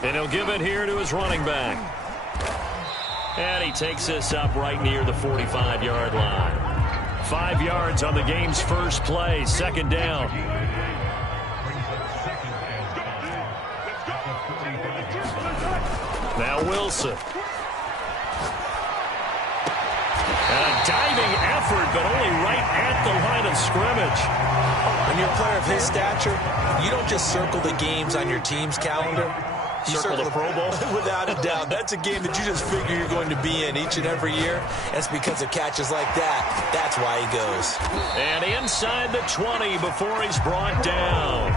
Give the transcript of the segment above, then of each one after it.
And he'll give it here to his running back. And he takes this up right near the 45-yard line. 5 yards on the game's first play, second down. Now Wilson. And a diving effort, but only right at the line of scrimmage. When you're a player of his stature, you don't just circle the games on your team's calendar. You circle the Pro Bowl? Without a doubt. That's a game that you just figure you're going to be in each and every year. That's because of catches like that. That's why he goes. And inside the 20 before he's brought down.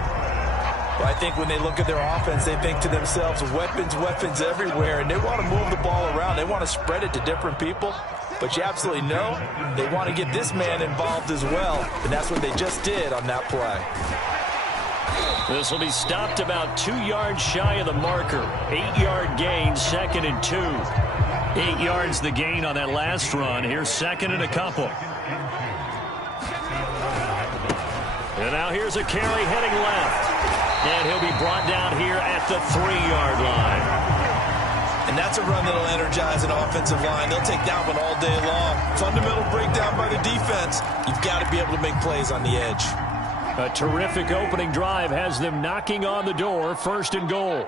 Well, I think when they look at their offense, they think to themselves, weapons, weapons everywhere, and they want to move the ball around. They want to spread it to different people. But you absolutely know they want to get this man involved as well, and that's what they just did on that play. This will be stopped about 2 yards shy of the marker. 8-yard gain, 2nd and 2. 8 yards the gain on that last run. Here's 2nd and a couple. And now here's a carry heading left. And he'll be brought down here at the 3-yard line. And that's a run that'll energize an offensive line. They'll take that one all day long. Fundamental breakdown by the defense. You've got to be able to make plays on the edge. A terrific opening drive has them knocking on the door. 1st and goal.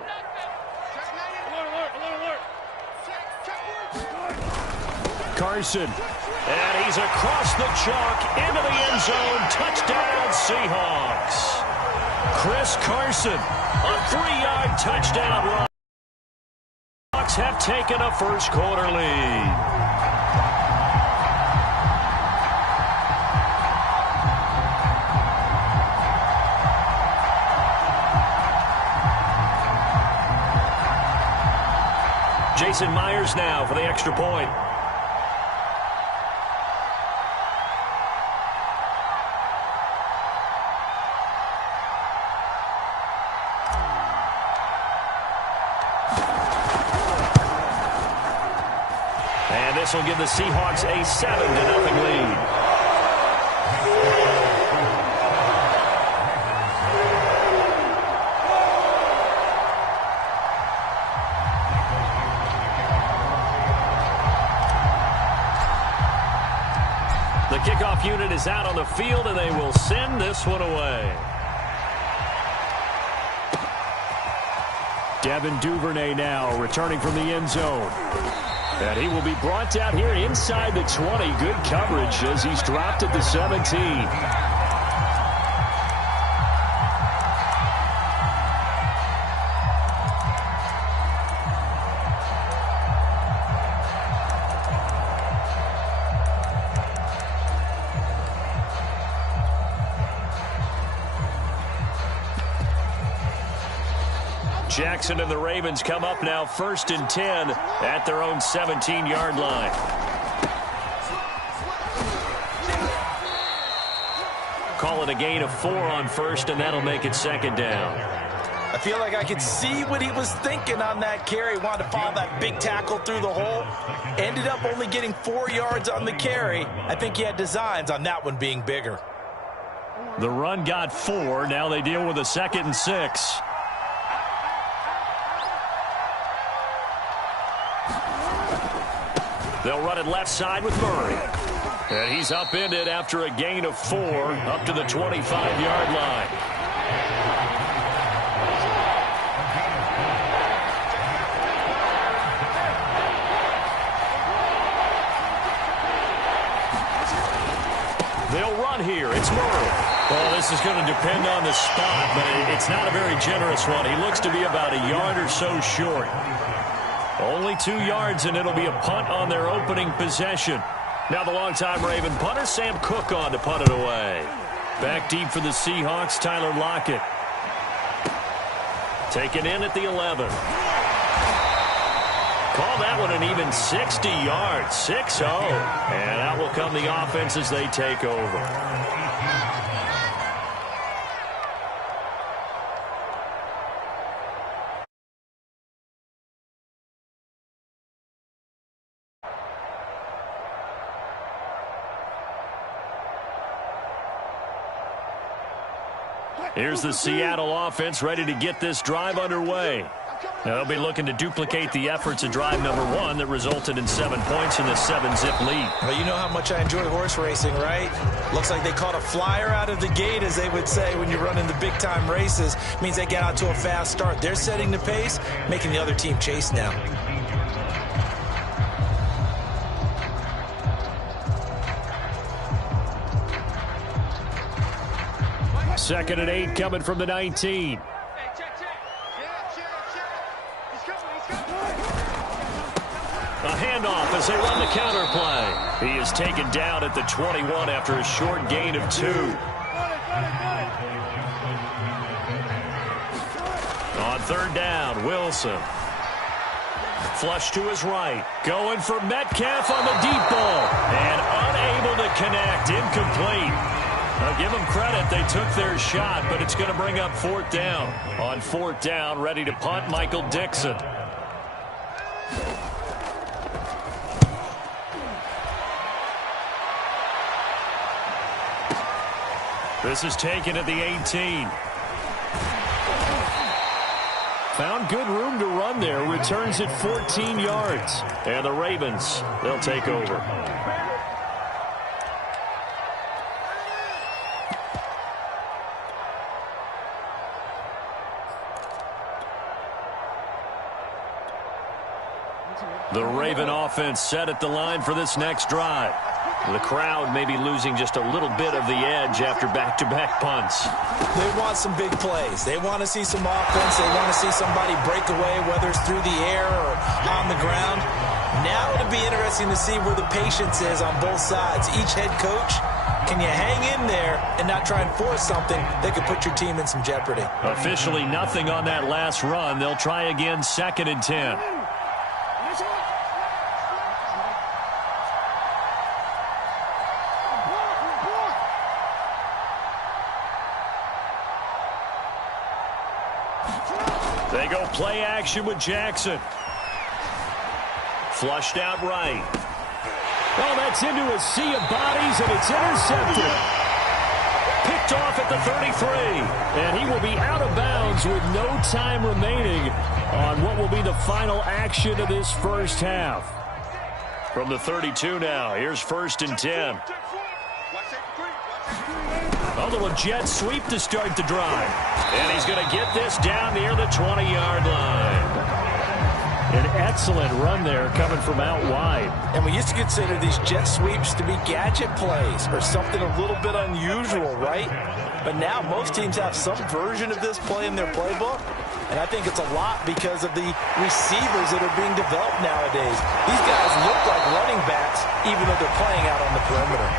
Carson. And he's across the chalk into the end zone. Touchdown, Seahawks. Chris Carson, a 3-yard touchdown run. Seahawks have taken a first-quarter lead. Jason Myers now for the extra point. And this will give the Seahawks a 7-0 lead. The kickoff unit is out on the field, and they will send this one away. Devin Duvernay now returning from the end zone. And he will be brought down here inside the 20. Good coverage as he's dropped at the 17. Jackson and the Ravens come up now 1st and 10 at their own 17-yard line. Call it a gain of 4 on 1st, and that'll make it 2nd down. I feel like I could see what he was thinking on that carry. Wanted to follow that big tackle through the hole. Ended up only getting 4 yards on the carry. I think he had designs on that one being bigger. The run got 4. Now they deal with a 2nd and 6. They'll run it left side with Murray. And he's upended after a gain of 4 up to the 25-yard line. They'll run here. It's Murray. Well, this is going to depend on the spot, but it's not a very generous one. He looks to be about a yard or so short. Only 2 yards, and it'll be a punt on their opening possession. Now the longtime Raven punter, Sam Cook, on to punt it away. Back deep for the Seahawks, Tyler Lockett. Taken in at the 11. Call that one an even 60 yards, 6-0. And out will come the offense as they take over. Here's the Seattle offense ready to get this drive underway. Now, they'll be looking to duplicate the efforts of drive number 1 that resulted in 7 points in the 7-zip lead. Well, you know how much I enjoy horse racing, right? Looks like they caught a flyer out of the gate, as they would say when you're running the big-time races. It means they get out to a fast start. They're setting the pace, making the other team chase now. Second and 8 coming from the 19. A handoff as they run the counter play. He is taken down at the 21 after a short gain of 2. On third down, Wilson. Flush to his right. Going for Metcalf on the deep ball. And unable to connect. Incomplete. I'll give them credit. They took their shot, but it's going to bring up 4th down. On 4th down, ready to punt, Michael Dixon. This is taken at the 18. Found good room to run there. Returns at 14 yards. And the Ravens, they'll take over. The Raven offense set at the line for this next drive. The crowd may be losing just a little bit of the edge after back-to-back punts. They want some big plays. They want to see some offense. They want to see somebody break away, whether it's through the air or on the ground. Now it'll be interesting to see where the patience is on both sides. Each head coach, can you hang in there and not try and force something that could put your team in some jeopardy? Officially nothing on that last run. They'll try again, 2nd and 10. They go play action with Jackson. Flushed out right. Oh, that's into a sea of bodies, and it's intercepted. Picked off at the 33. And he will be out of bounds with no time remaining on what will be the final action of this first half. From the 32 now, here's 1st and 10. A little jet sweep to start the drive. And he's going to get this down near the 20-yard line. An excellent run there coming from out wide. And we used to consider these jet sweeps to be gadget plays or something a little bit unusual, right? But now most teams have some version of this play in their playbook. And I think it's a lot because of the receivers that are being developed nowadays. These guys look like running backs even though they're playing out on the perimeter.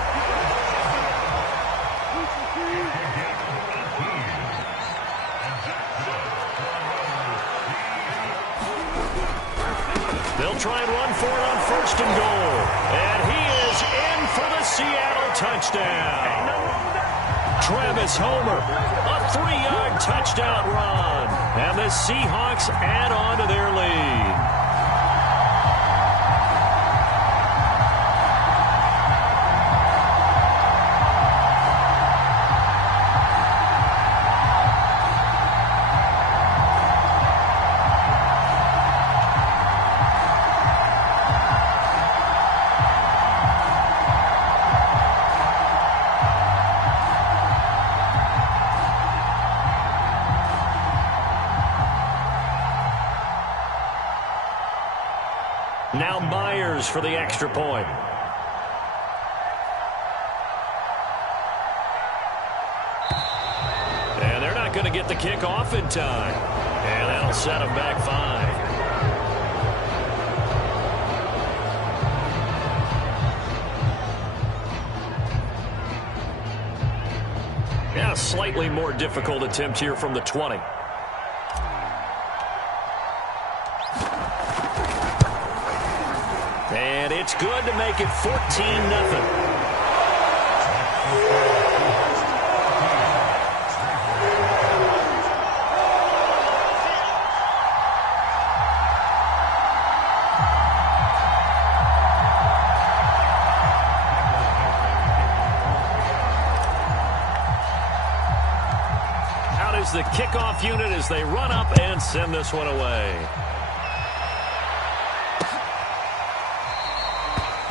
They'll try and run for it on 1st and goal. And he is in for the Seattle touchdown. Travis Homer, a 3-yard touchdown run. And the Seahawks add on to their lead. Now Myers for the extra point. And they're not going to get the kick off in time. And that'll set them back 5. Yeah, a slightly more difficult attempt here from the 20. And it's good to make it 14-0. the kickoff unit as they run up and send this one away.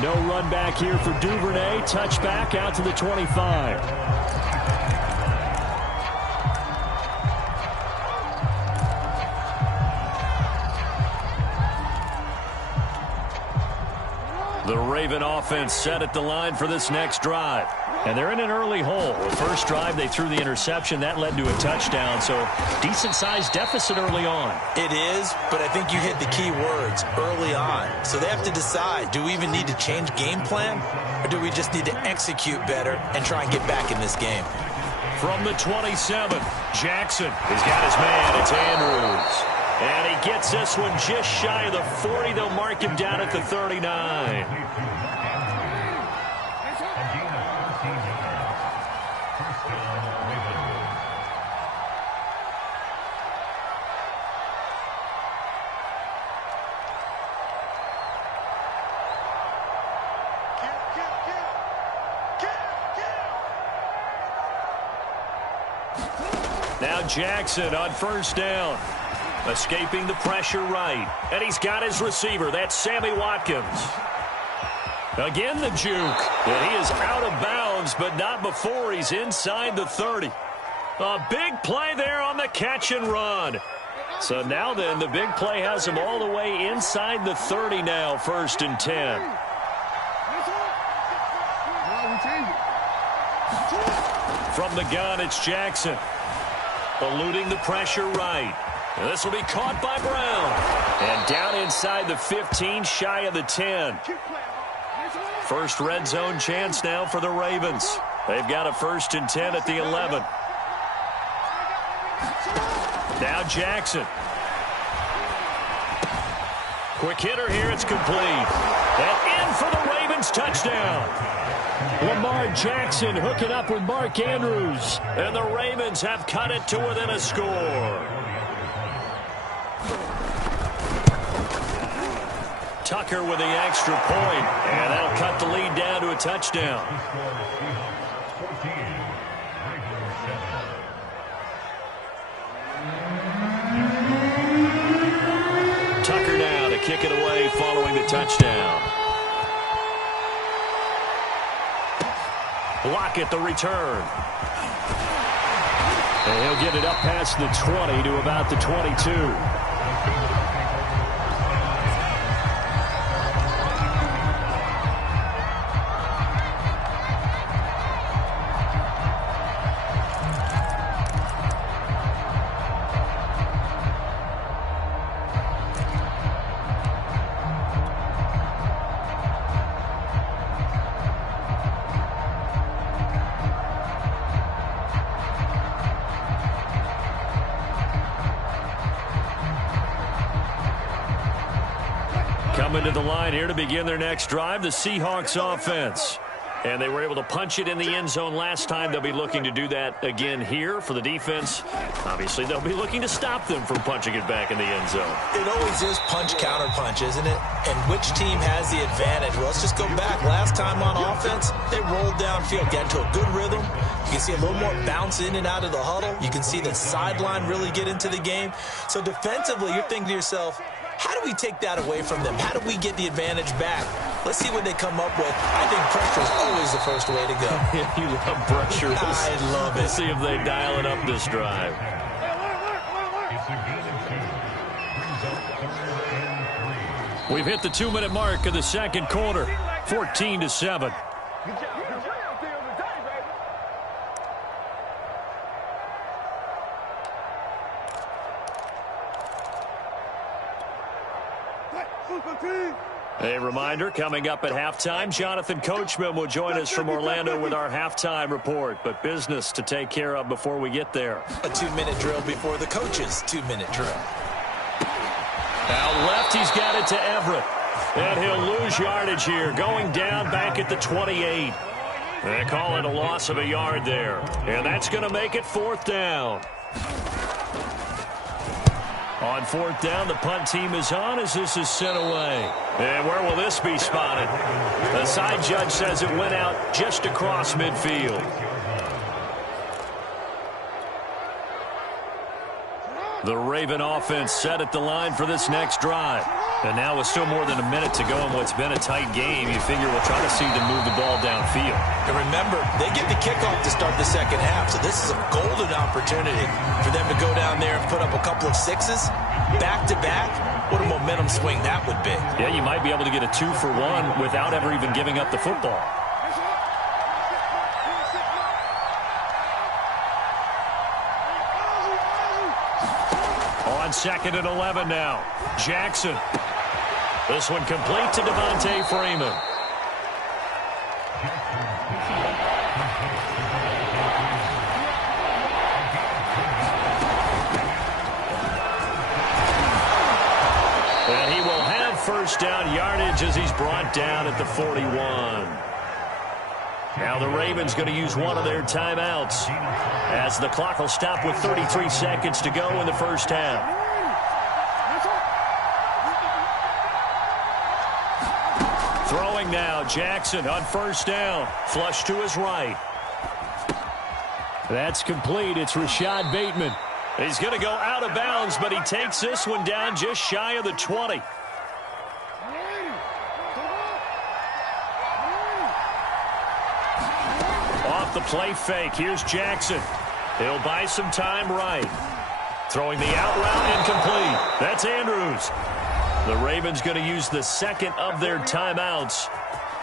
No run back here for Duvernay. Touchback out to the 25. The Raven offense set at the line for this next drive. And they're in an early hole. The first drive, they threw the interception. That led to a touchdown, so decent-sized deficit early on. It is, but I think you hit the key words, early on. So they have to decide, do we even need to change game plan, or do we just need to execute better and try and get back in this game? From the 27, Jackson has got his man. It's Andrews. And he gets this one just shy of the 40. They'll mark him down at the 39. Now Jackson on first down. Escaping the pressure right. And he's got his receiver. That's Sammy Watkins. Again the juke. And he is out of bounds, but not before he's inside the 30. A big play there on the catch and run. So now then, the big play has him all the way inside the 30 now, 1st and 10. From the gun, it's Jackson. Eluding the pressure right. And this will be caught by Brown. And down inside the 15, shy of the 10. First red zone chance now for the Ravens. They've got a 1st and 10 at the 11. Now Jackson. Quick hitter here, it's complete. And in for the Ravens, touchdown. Lamar Jackson hooking up with Mark Andrews. And the Ravens have cut it to within a score. Tucker with the extra point, and that'll cut the lead down to a touchdown. Tucker now to kick it away following the touchdown. Lockett the return. And he'll get it up past the 20 to about the 22. Coming to the line here to begin their next drive, the Seahawks offense. And they were able to punch it in the end zone last time. They'll be looking to do that again here for the defense. Obviously, they'll be looking to stop them from punching it back in the end zone. It always is punch-counter-punch, isn't it? And which team has the advantage? Well, let's just go back. Last time on offense, they rolled downfield, got into a good rhythm. You can see a little more bounce in and out of the huddle. You can see the sideline really get into the game. So defensively, you're thinking to yourself, how do we take that away from them? How do we get the advantage back? Let's see what they come up with. I think pressure is always the first way to go. You love pressure. I love it. Let's see if they dial it up this drive. We've hit the 2-minute mark of the second quarter. 14-7. A reminder, coming up at halftime, Jonathan Coachman will join us from Orlando with our halftime report. But business to take care of before we get there. A 2-minute drill before the coach's 2-minute drill. Out left, he's got it to Everett. And he'll lose yardage here, going down back at the 28. They call it a loss of a yard there. And that's going to make it 4th down. On 4th down, the punt team is on as this is sent away. And where will this be spotted? The side judge says it went out just across midfield. The Raven offense set at the line for this next drive. And now with still more than a minute to go in what's been a tight game, you figure we'll try to see them move the ball downfield. And remember, they get the kickoff to start the second half, so this is a golden opportunity for them to go down there and put up a couple of sixes back-to-back. What a momentum swing that would be. Yeah, you might be able to get a 2-for-1 without ever even giving up the football. On 2nd and 11 now. Jackson. This one complete to Devontae Freeman. And he will have first down yardage as he's brought down at the 41. Now the Ravens going to use one of their timeouts as the clock will stop with 33 seconds to go in the first half. Throwing now, Jackson on first down. Flush to his right. That's complete. It's Rashad Bateman. He's going to go out of bounds, but he takes this one down just shy of the 20. Off the play fake. Here's Jackson. He'll buy some time right. Throwing the out route incomplete. That's Andrews. The Ravens going to use the second of their timeouts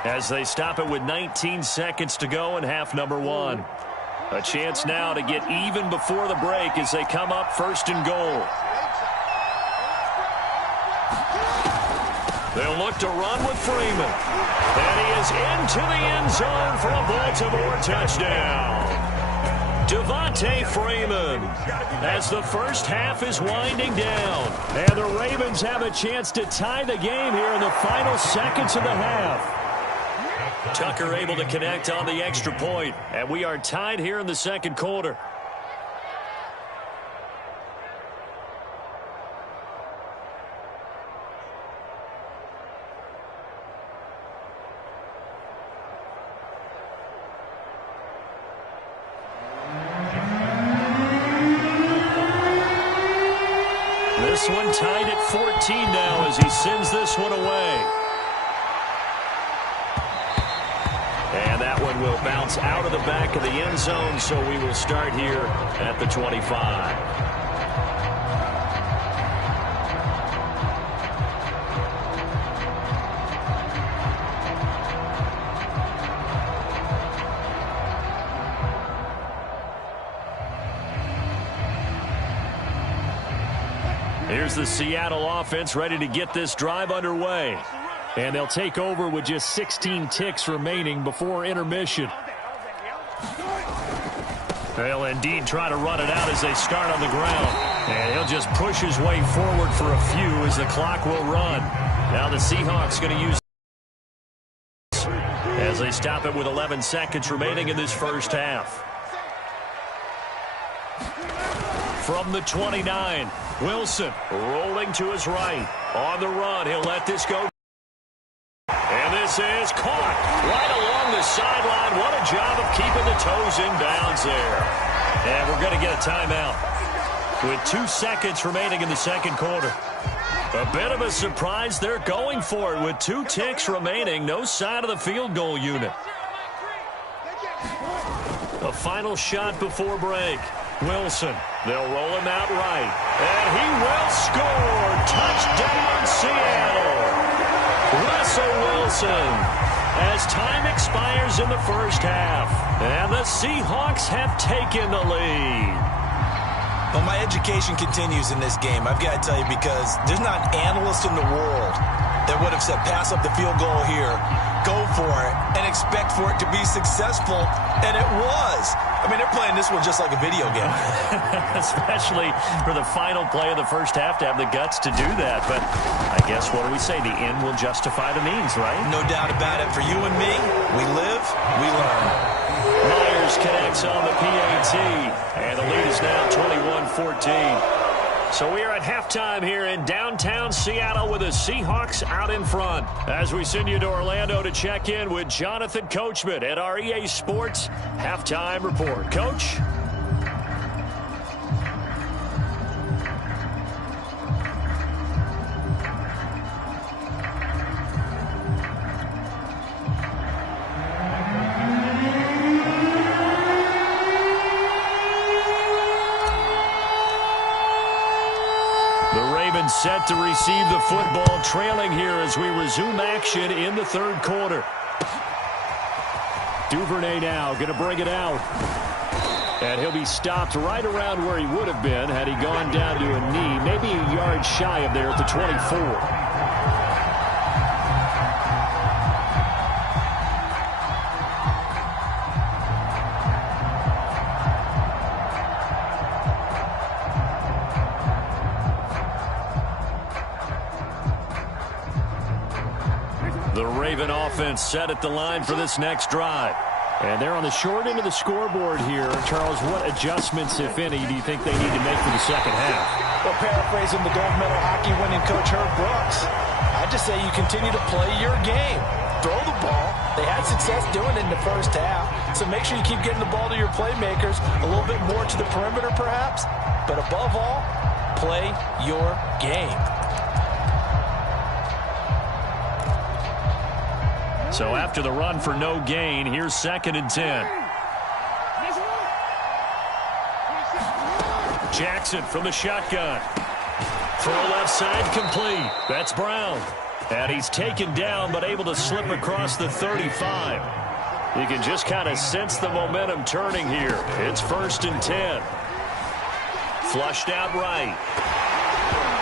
as they stop it with 19 seconds to go in half number one. A chance now to get even before the break as they come up 1st and goal. They'll look to run with Freeman. And he is into the end zone for a Baltimore touchdown. Devontae Freeman as the first half is winding down. And the Ravens have a chance to tie the game here in the final seconds of the half. Tucker able to connect on the extra point, and we are tied here in the second quarter. This one tied at 14 now as he sends this one away. And that one will bounce out of the back of the end zone, so we will start here at the 25. Here's the Seattle offense ready to get this drive underway. And they'll take over with just 16 ticks remaining before intermission. They'll indeed try to run it out as they start on the ground. And he'll just push his way forward for a few as the clock will run. Now the Seahawks going to use as they stop it with 11 seconds remaining in this first half. From the 29, Wilson rolling to his right. On the run, he'll let this go. And this is caught right along the sideline. What a job of keeping the toes in bounds there. And we're going to get a timeout with 2 seconds remaining in the second quarter. A bit of a surprise. They're going for it with 2 ticks remaining. No sign of the field goal unit. A final shot before break. Wilson. They'll roll him out right. And he will score. Touchdown, Seattle. Russell Wilson as time expires in the first half. And the Seahawks have taken the lead. Well, my education continues in this game, I've got to tell you, because there's not an analyst in the world that would have said pass up the field goal here, go for it, and expect for it to be successful. And it was. I mean, they're playing this one just like a video game. Especially for the final play of the first half to have the guts to do that. But I guess, what do we say? The end will justify the means, right? No doubt about it. For you and me, we live, we learn. Myers connects on the PAT, and the lead is now 21-14. So we are at halftime here in downtown Seattle with the Seahawks out in front. As we send you to Orlando to check in with Jonathan Coachman at our EA Sports Halftime Report. Coach? And set to receive the football, trailing here as we resume action in the third quarter. Duvernay now going to bring it out. And he'll be stopped right around where he would have been had he gone down to a knee, maybe a yard shy of there at the 24. The Raven offense set at the line for this next drive. And they're on the short end of the scoreboard here. Charles, what adjustments, if any, do you think they need to make for the second half? Well, paraphrasing the gold medal hockey winning coach Herb Brooks, I just say you continue to play your game. Throw the ball. They had success doing it in the first half. So make sure you keep getting the ball to your playmakers, a little bit more to the perimeter perhaps. But above all, play your game. So after the run for no gain, here's 2nd and 10. Jackson from the shotgun. Throw left side complete. That's Brown. And he's taken down but able to slip across the 35. You can just kind of sense the momentum turning here. It's 1st and 10. Flushed out right.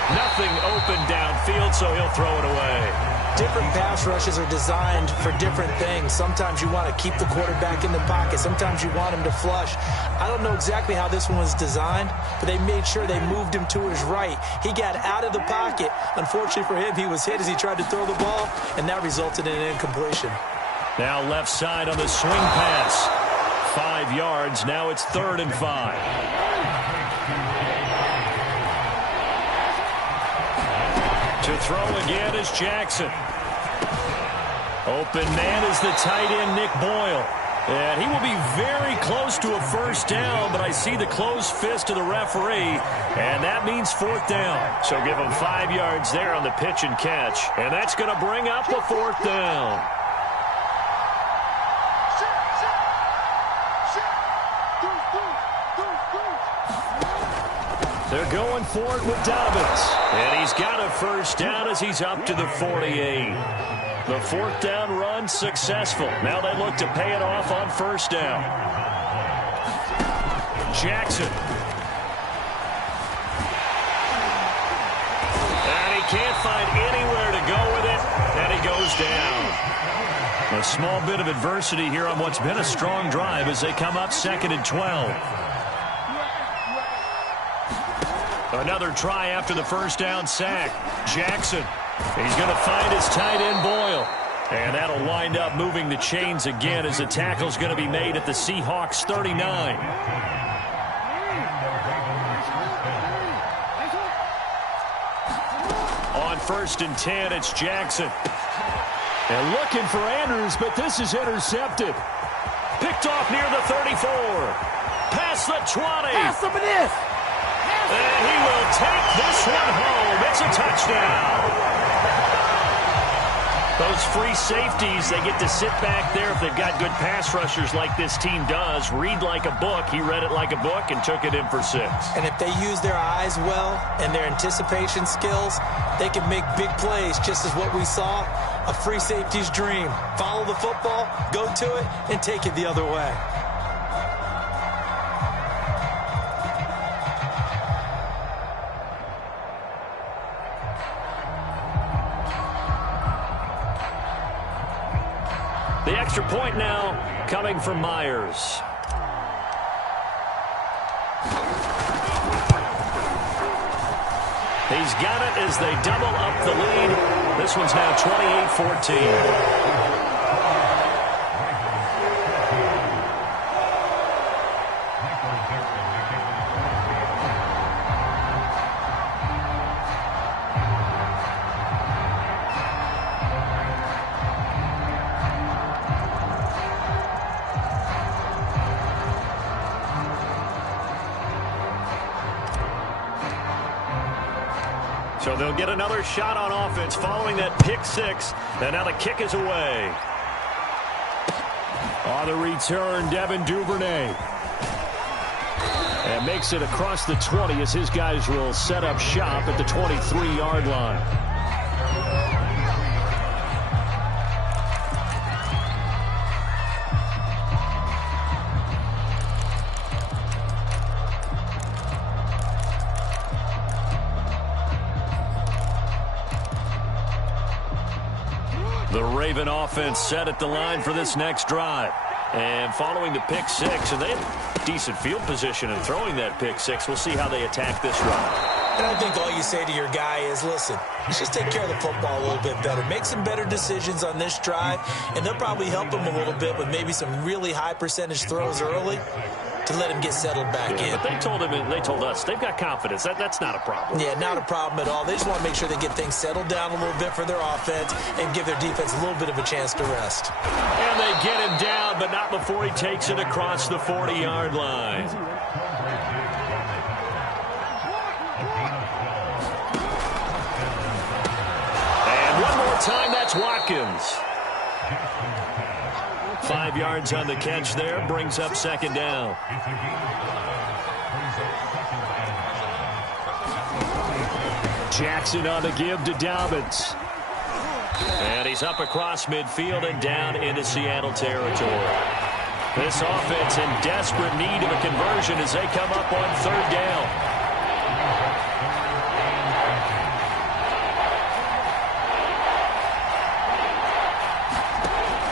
Nothing open downfield, so he'll throw it away. Different pass rushes are designed for different things. Sometimes you want to keep the quarterback in the pocket. Sometimes you want him to flush. I don't know exactly how this one was designed, but they made sure they moved him to his right. He got out of the pocket. Unfortunately for him, he was hit as he tried to throw the ball, and that resulted in an incompletion. Now left side on the swing pass. 5 yards. Now it's 3rd and 5. To throw again is Jackson. Open man is the tight end, Nick Boyle. And he will be very close to a first down, but I see the closed fist of the referee, and that means 4th down. So give him 5 yards there on the pitch and catch, and that's going to bring up a 4th down. They're going for it with Dobbins. And he's got a first down as he's up to the 48. The 4th down run successful. Now they look to pay it off on 1st down. Jackson. And he can't find anywhere to go with it. And he goes down. A small bit of adversity here on what's been a strong drive as they come up 2nd and 12. Another try after the first down sack. Jackson. He's going to find his tight end, Boyle. And that'll wind up moving the chains again as the tackle's going to be made at the Seahawks 39. On 1st and 10, it's Jackson. And looking for Andrews, but this is intercepted. Picked off near the 34. Past the 20. Pass him this. And he will take this one home. It's a touchdown. Those free safeties, they get to sit back there if they've got good pass rushers like this team does. Read like a book. He read it like a book and took it in for 6. And if they use their eyes well and their anticipation skills, they can make big plays, just as what we saw, a free safety's dream. Follow the football, go to it, and take it the other way. The extra point now coming from Myers. He's got it as they double up the lead. This one's now 28-14. So they'll get another shot on offense following that pick 6. And now the kick is away. On the return, Devin Duvernay. And makes it across the 20 as his guys will set up shop at the 23-yard line. The Raven offense set at the line for this next drive. And following the pick six, and they have decent field position in throwing that pick six. We'll see how they attack this drive. And I think all you say to your guy is, listen, let's just take care of the football a little bit better. Make some better decisions on this drive, and they'll probably help him a little bit with maybe some really high percentage throws early to let him get settled back in. But they told us they've got confidence. That's not a problem. Yeah, not a problem at all. They just want to make sure they get things settled down a little bit for their offense and give their defense a little bit of a chance to rest. And they get him down, but not before he takes it across the 40-yard line. And one more time, that's Watkins. 5 yards on the catch there, brings up second down. Jackson on the give to Dobbins. And he's up across midfield and down into Seattle territory. This offense in desperate need of a conversion as they come up on third down.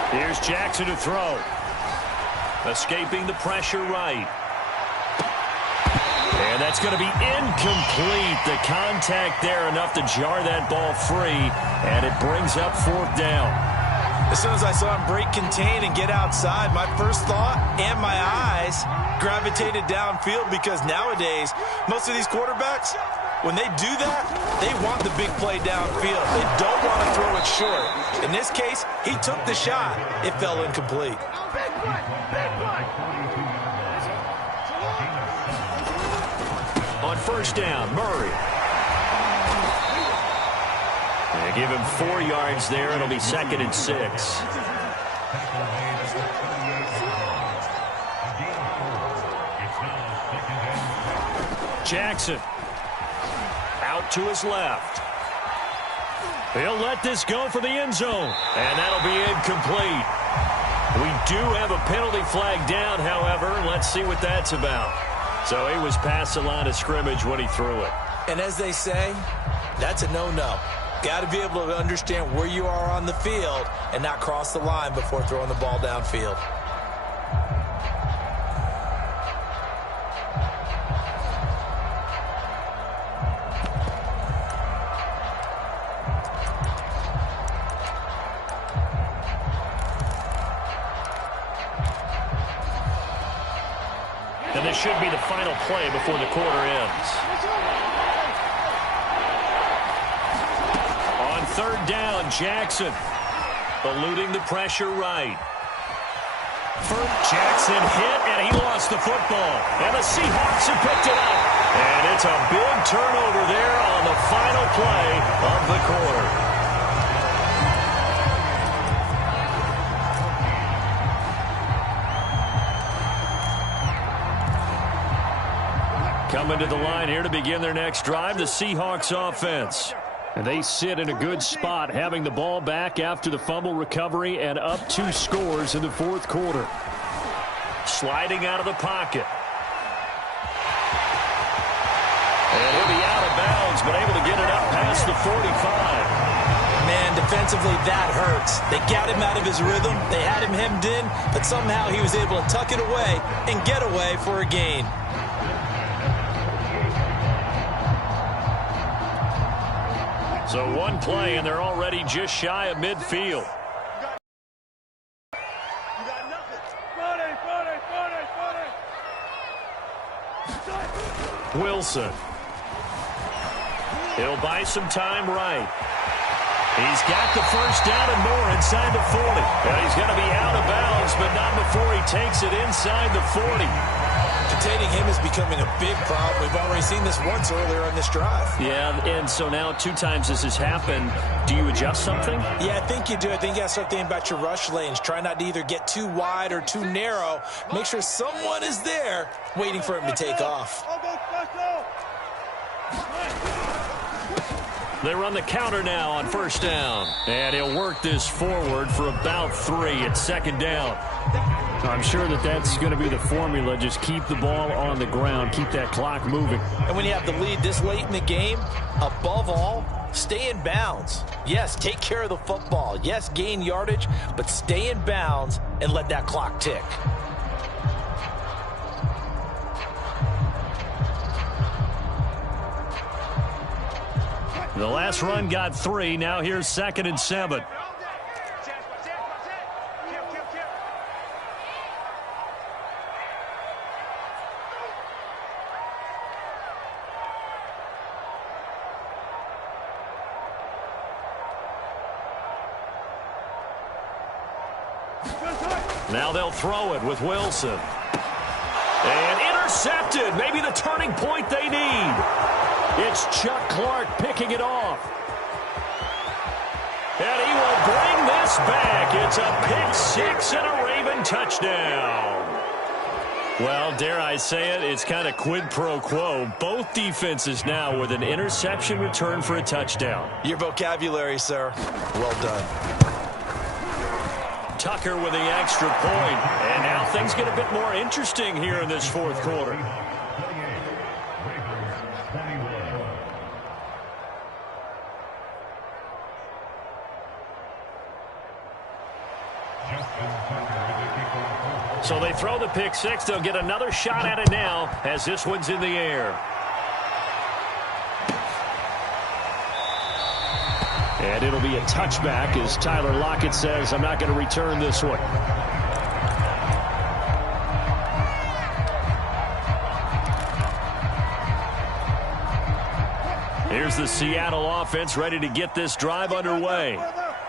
Here's Jackson to throw. Escaping the pressure right. And that's going to be incomplete. The contact there enough to jar that ball free. And it brings up fourth down. As soon as I saw him break contain and get outside, my first thought and my eyes gravitated downfield, because nowadays, most of these quarterbacks, when they do that, they want the big play downfield. They don't want to throw it short. In this case, he took the shot. It fell incomplete. On first down, Murray. They give him 4 yards there. It'll be 2nd and 6. Jackson. Out to his left. He'll let this go for the end zone. And that'll be incomplete. We do have a penalty flag down, however. Let's see what that's about. So he was past the line of scrimmage when he threw it. And as they say, that's a no-no. Got to be able to understand where you are on the field and not cross the line before throwing the ball downfield. And this should be the final play before the quarter ends. On third down, Jackson eluding the pressure right. Jackson hit, and he lost the football. And the Seahawks have picked it up. And it's a big turnover there on the final play of the quarter. Coming to the line here to begin their next drive, the Seahawks offense. And they sit in a good spot, having the ball back after the fumble recovery and up 2 scores in the fourth quarter. Sliding out of the pocket. And he'll be out of bounds, but able to get it up past the 45. Man, defensively, that hurts. They got him out of his rhythm. They had him hemmed in, but somehow he was able to tuck it away and get away for a gain. So one play, and they're already just shy of midfield. Wilson. He'll buy some time right. He's got the first down and more inside the 40. And he's going to be out of bounds, but not before he takes it inside the 40. Hesitating him is becoming a big problem. We've already seen this once earlier on this drive. Yeah, and so now 2 times this has happened. Do you adjust something? Yeah, I think you do. I think you got to start thinking about your rush lanes. Try not to either get too wide or too narrow. Make sure someone is there waiting for him to take off. They run the counter now on first down. And he'll work this forward for about 3. It's second down. I'm sure that's going to be the formula. Just keep the ball on the ground. Keep that clock moving. And when you have the lead this late in the game, above all, stay in bounds. Yes, take care of the football. Yes, gain yardage, but stay in bounds and let that clock tick. The last run got 3. Now here's 2nd and 7. Now they'll throw it with Wilson. And intercepted. Maybe the turning point they need. It's Chuck Clark picking it off. And he will bring this back. It's a pick-6 and a Raven touchdown. Well, dare I say it, it's kind of quid pro quo. Both defenses now with an interception return for a touchdown. Your vocabulary, sir. Well done. Tucker with the extra point. And now things get a bit more interesting here in this 4th quarter. So they throw the pick-6. They'll get another shot at it now as this one's in the air. And it'll be a touchback as Tyler Lockett says, I'm not going to return this one. Here's the Seattle offense ready to get this drive underway.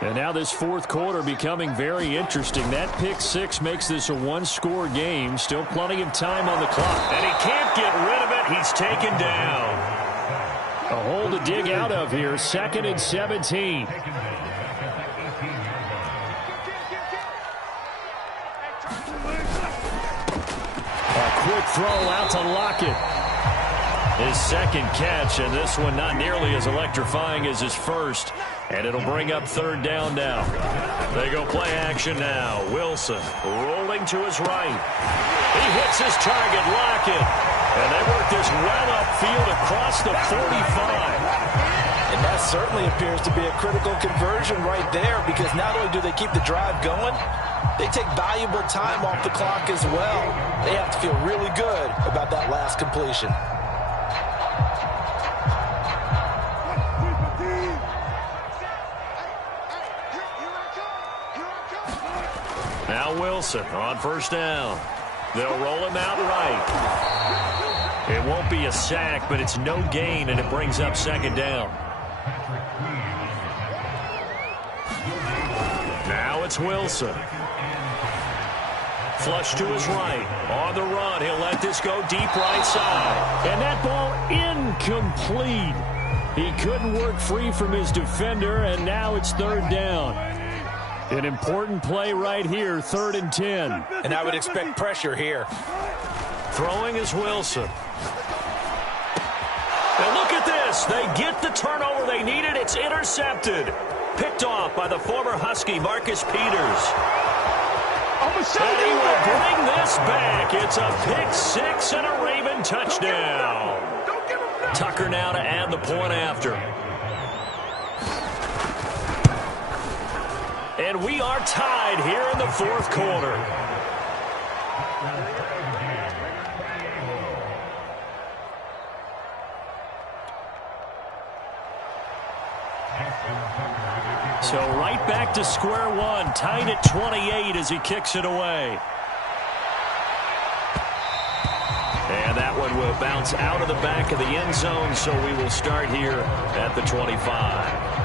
And now this 4th quarter becoming very interesting. That pick-6 makes this a 1-score game. Still plenty of time on the clock. And he can't get rid of it. He's taken down. A hole to dig out of here. 2nd and 17. A quick throw out to Lockett. His 2nd catch, and this one not nearly as electrifying as his first. And it'll bring up 3rd down now. They go play action now. Wilson rolling to his right. He hits his target, Lockett. And they work this well upfield across the 45. And that certainly appears to be a critical conversion right there, because not only do they keep the drive going, they take valuable time off the clock as well. They have to feel really good about that last completion. Now Wilson on first down. They'll roll him out right. It won't be a sack, but it's no gain, and it brings up 2nd down. Now it's Wilson. Flush to his right. On the run, he'll let this go deep right side. And that ball incomplete. He couldn't work free from his defender, and now it's 3rd down. An important play right here, 3rd and 10. And I would expect pressure here. Throwing is Wilson. And look at this. They get the turnover they needed. It's intercepted. Picked off by the former Husky, Marcus Peters. And he will bring this back. It's a pick-6 and a Raven touchdown. Tucker now to add the point after. And we are tied here in the 4th quarter. So right back to square one, tied at 28 as he kicks it away. And that one will bounce out of the back of the end zone, so we will start here at the 25.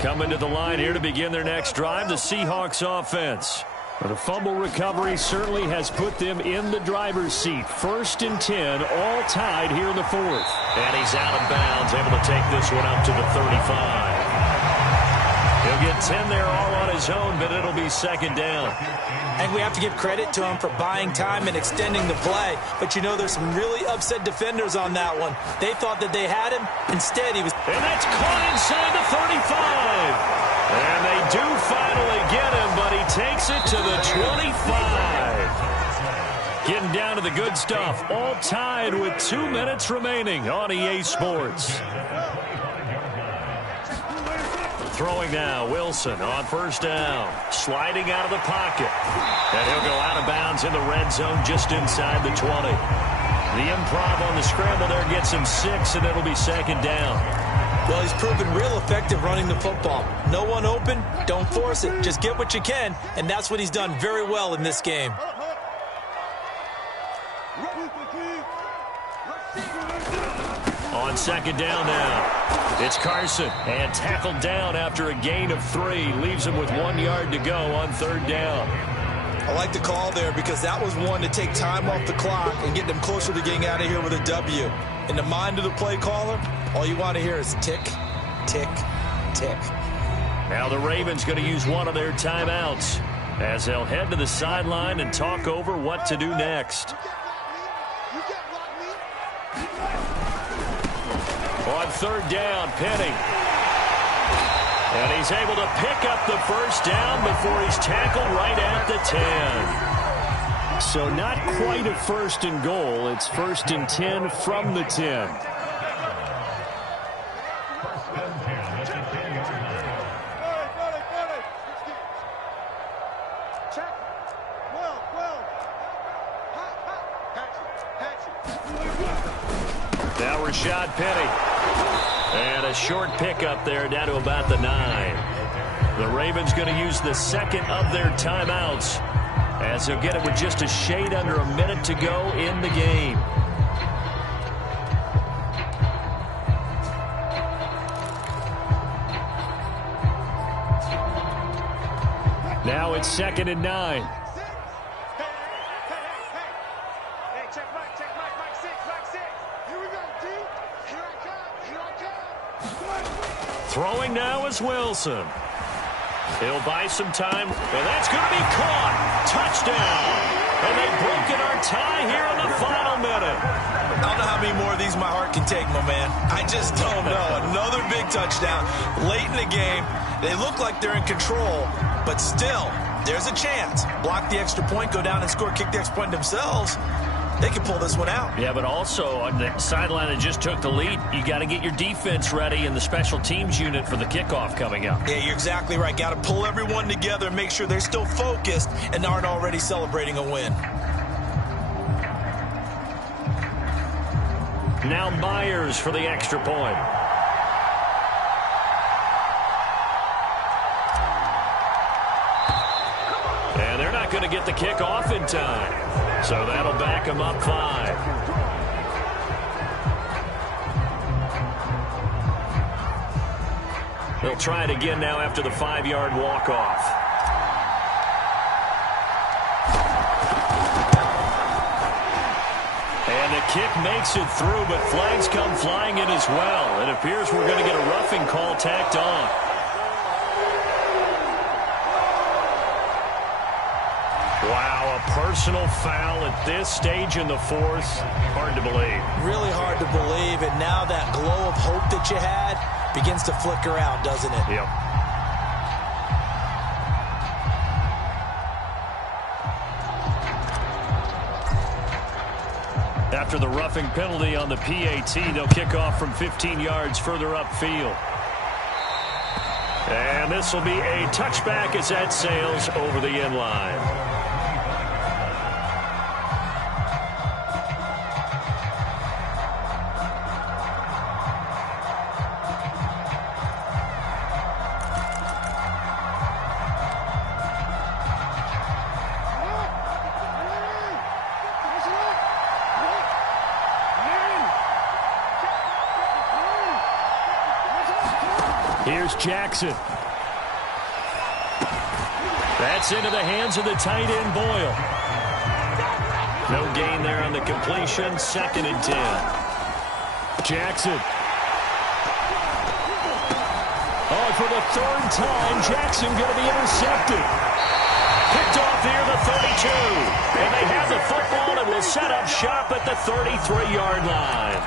Coming to the line here to begin their next drive, the Seahawks offense. The fumble recovery certainly has put them in the driver's seat. 1st and 10, all tied here in the 4th. And he's out of bounds, able to take this one up to the 35. He'll get 10 there all on his own, but it'll be 2nd down. And we have to give credit to him for buying time and extending the play. But, you know, there's some really upset defenders on that one. They thought that they had him. Instead, he was... And that's caught inside the 35. And they do finally get him, but he takes it to the 25. Getting down to the good stuff. All tied with 2 minutes remaining on EA Sports. Throwing now, Wilson on 1st down. Sliding out of the pocket. And he'll go out of bounds in the red zone just inside the 20. The improv on the scramble there gets him 6, and it'll be 2nd down. Well, he's proven real effective running the football. No one open, don't force it. Just get what you can, and that's what he's done very well in this game. On 2nd down now. It's Carson, and tackled down after a gain of 3. Leaves him with 1 yard to go on 3rd down. I like the call there because that was one to take time off the clock and get them closer to getting out of here with a W. In the mind of the play caller, all you want to hear is tick, tick, tick. Now the Ravens going to use one of their timeouts as they'll head to the sideline and talk over what to do next. On 3rd down, Penny. And he's able to pick up the 1st down before he's tackled right at the 10. So not quite a 1st and goal. It's 1st and 10 from the 10. Now Rashad Penny. And a short pickup there down to about the 9. The Ravens going to use the 2nd of their timeouts as they'll get it with just a shade under a minute to go in the game. Now it's 2nd and 9. Throwing now is Wilson. He'll buy some time, and that's going to be caught. Touchdown. And they've broken our tie here in the final minute. I don't know how many more of these my heart can take, my man. I just don't know. Another big touchdown late in the game. They look like they're in control, but still, there's a chance. Block the extra point, go down and score, kick the extra point themselves. They can pull this one out. Yeah, but also on the sideline that just took the lead, you got to get your defense ready in the special teams unit for the kickoff coming up. Yeah, you're exactly right. Got to pull everyone together and make sure they're still focused and aren't already celebrating a win. Now Myers for the extra point. And they're not going to get the kick off in time. So that'll back them up 5. They'll try it again now after the 5-yard walk-off. And the kick makes it through, but flags come flying in as well. It appears we're going to get a roughing call tacked on. Wow, a personal foul at this stage in the 4th. Hard to believe. Really hard to believe, and now that glow of hope that you had begins to flicker out, doesn't it? Yep. After the roughing penalty on the PAT, they'll kick off from 15 yards further upfield. And this will be a touchback as that sails over the end line. Here's Jackson. That's into the hands of the tight end, Boyle. No gain there on the completion. 2nd and 10. Jackson. Oh, for the 3rd time, Jackson going to be intercepted. Picked off near the 32. And they have the football and will set up shop at the 33-yard line.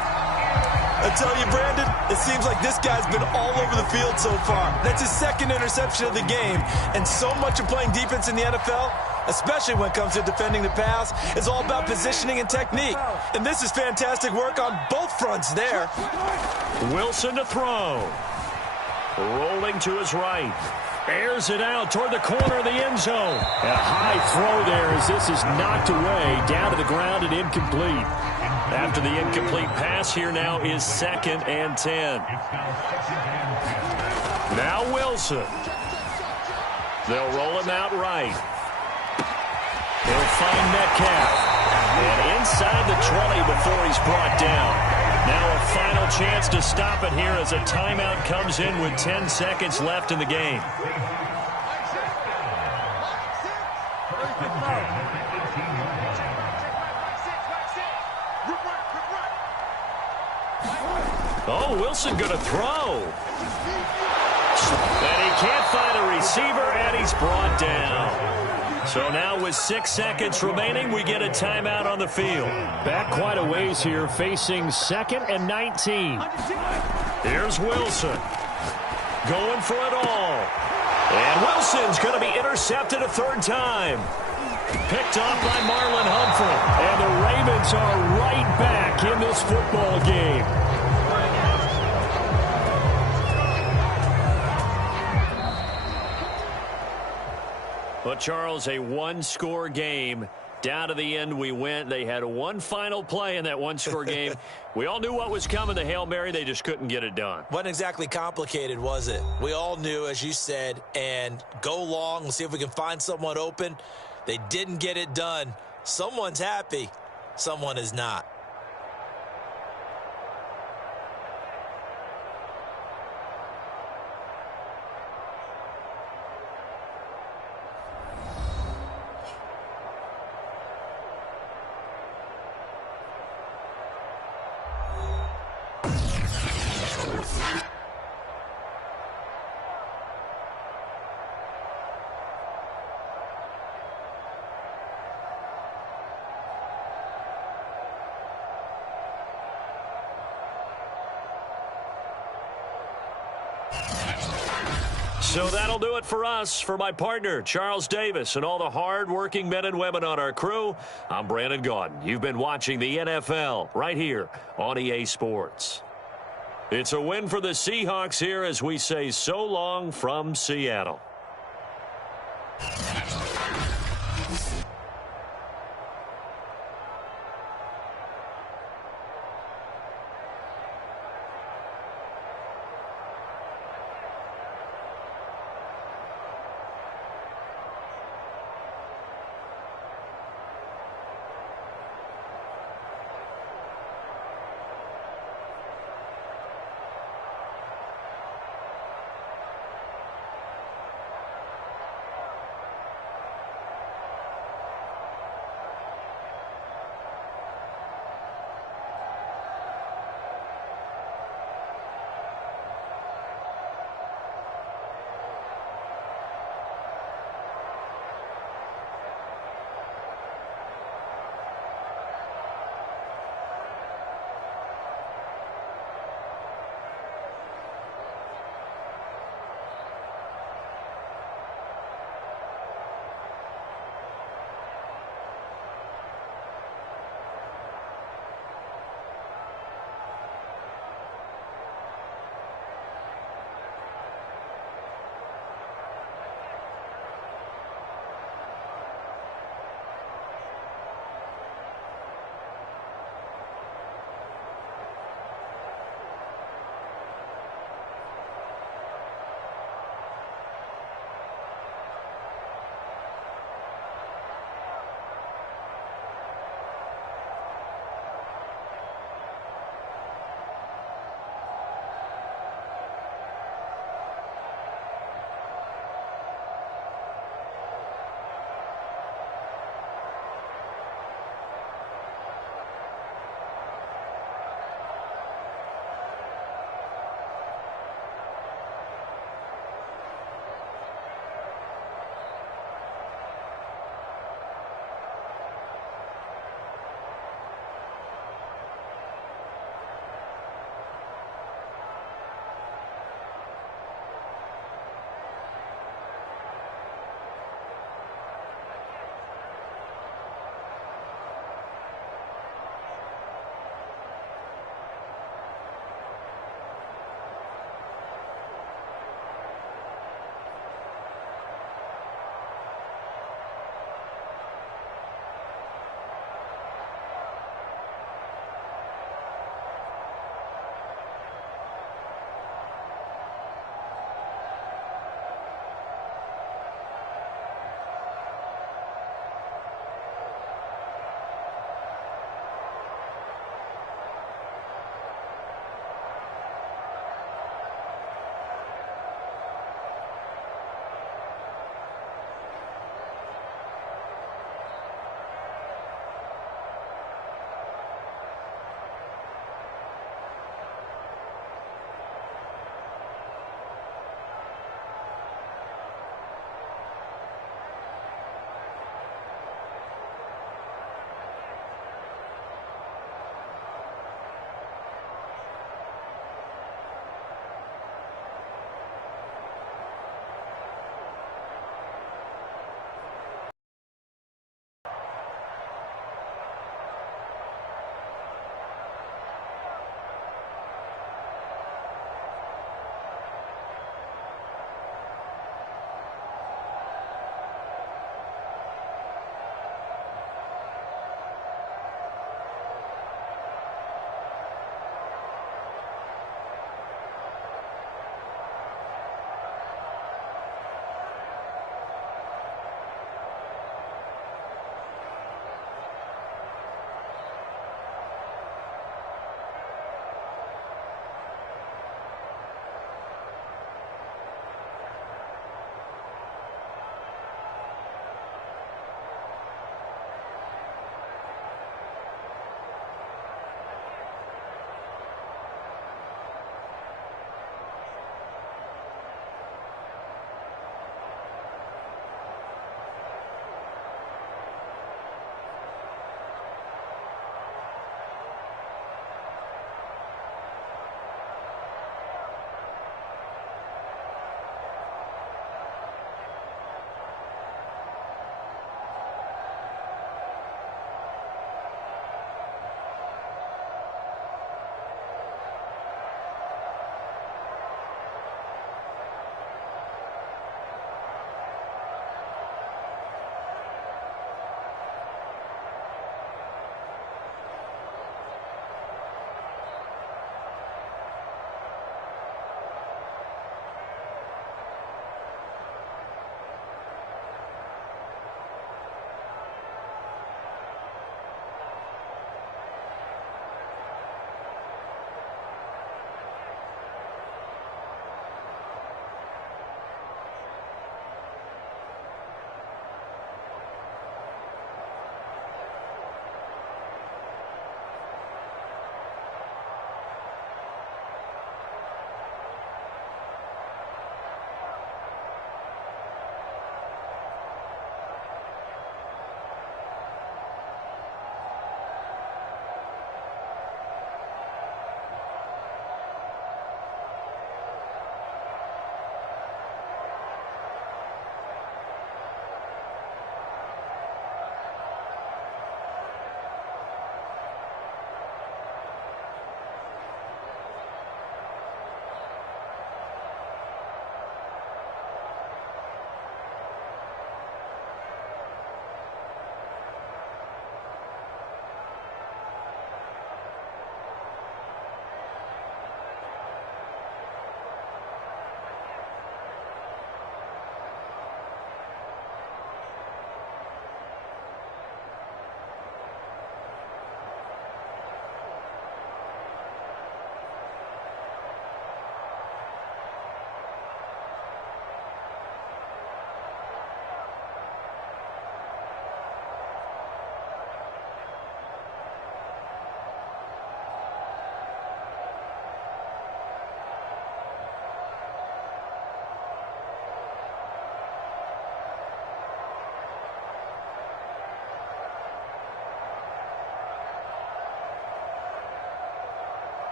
I tell you, Brandon, it seems like this guy's been all over the field so far. That's his 2nd interception of the game. And so much of playing defense in the NFL, especially when it comes to defending the pass, is all about positioning and technique. And this is fantastic work on both fronts there. Wilson to throw. Rolling to his right. Airs it out toward the corner of the end zone. And a high throw there as this is knocked away, down to the ground and incomplete. After the incomplete pass, here now is 2nd and 10. Now Wilson. They'll roll him out right. He'll find Metcalf. And inside the 20 before he's brought down. Now a final chance to stop it here as a timeout comes in with 10 seconds left in the game. Oh, Wilson going to throw. And he can't find a receiver, and he's brought down. So now with 6 seconds remaining, we get a timeout on the field. Back quite a ways here, facing 2nd and 19. Here's Wilson. Going for it all. And Wilson's going to be intercepted a 3rd time. Picked off by Marlon Humphrey. And the Ravens are right back in this football game. But, Charles, a one-score game. Down to the end we went. They had one final play in that one-score game. We all knew what was coming, the Hail Mary. They just couldn't get it done. Wasn't exactly complicated, was it? We all knew, as you said, and go long. We'll see if we can find someone open. They didn't get it done. Someone's happy. Someone is not. So that'll do it for us. For my partner, Charles Davis, and all the hard-working men and women on our crew, I'm Brandon Gaudin. You've been watching the NFL right here on EA Sports. It's a win for the Seahawks here as we say so long from Seattle.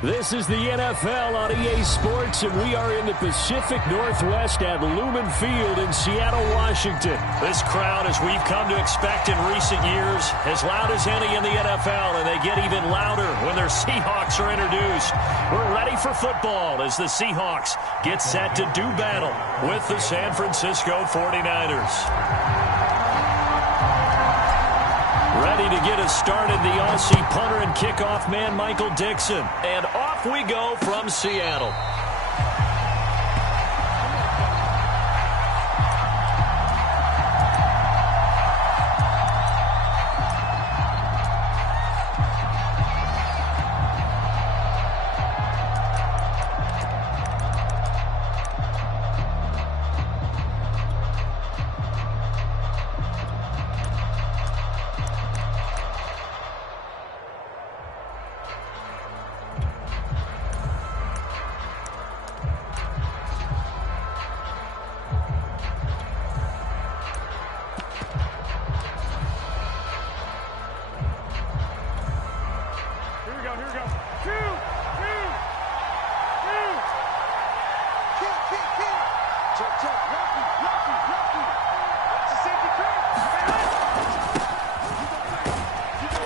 This is the NFL on EA Sports, and we are in the Pacific Northwest at Lumen Field in Seattle, Washington. This crowd, as we've come to expect in recent years, as loud as any in the NFL, and they get even louder when their Seahawks are introduced. We're ready for football as the Seahawks get set to do battle with the San Francisco 49ers. Ready to get us started, the Aussie punter and kickoff man, Michael Dixon. And off we go from Seattle.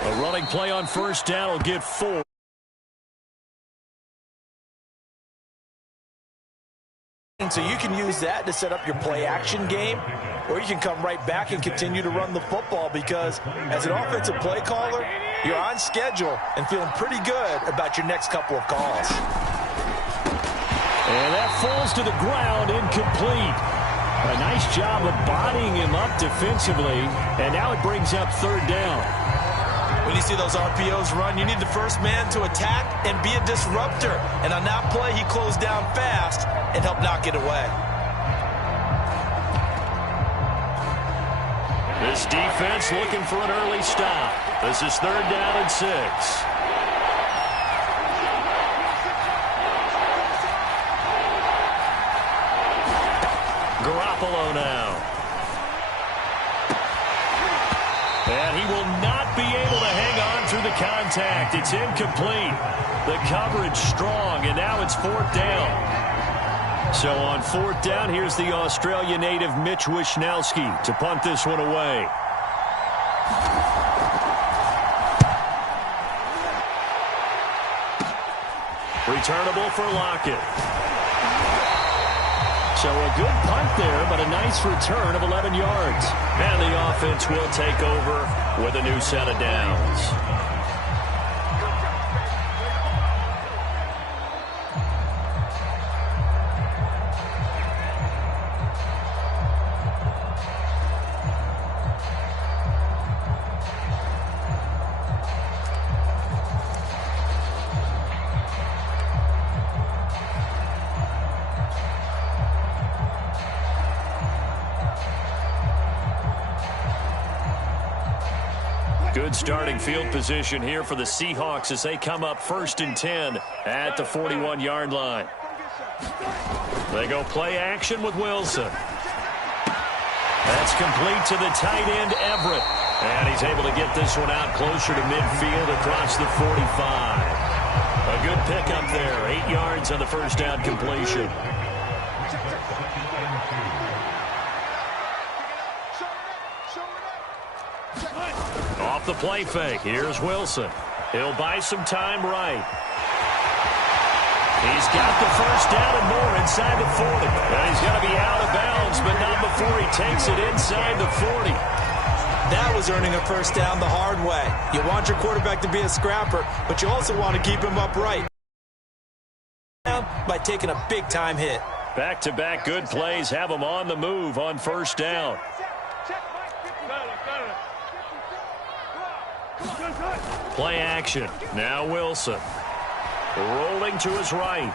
A running play on first down will get 4. So you can use that to set up your play-action game, or you can come right back and continue to run the football because as an offensive play caller, you're on schedule and feeling pretty good about your next couple of calls. And that falls to the ground, incomplete. A nice job of bodying him up defensively, and now it brings up third down. When you see those RPOs run, you need the first man to attack and be a disruptor. And on that play, he closed down fast and helped knock it away. This defense looking for an early stop. This is third down and 6. Garoppolo now. And he will not be able to hang on through the contact. It's incomplete. The coverage strong, and now it's fourth down. So on fourth down, here's the Australia native Mitch Wishnowsky to punt this one away. Returnable for Lockett. So a good punt there, but a nice return of 11 yards. And the offense will take over with a new set of downs. Good starting field position here for the Seahawks as they come up 1st and 10 at the 41-yard line. They go play action with Wilson. That's complete to the tight end, Everett. And he's able to get this one out closer to midfield across the 45. A good pickup there, 8 yards on the first down completion. Off the play fake, here's Wilson. He'll buy some time right. He's got the first down and more inside the 40. And he's going to be out of bounds, but not before he takes it inside the 40. That was earning a first down the hard way. You want your quarterback to be a scrapper, but you also want to keep him upright by taking a big-time hit. Back-to-back good plays have him on the move on first down. Play action. Now Wilson. Rolling to his right.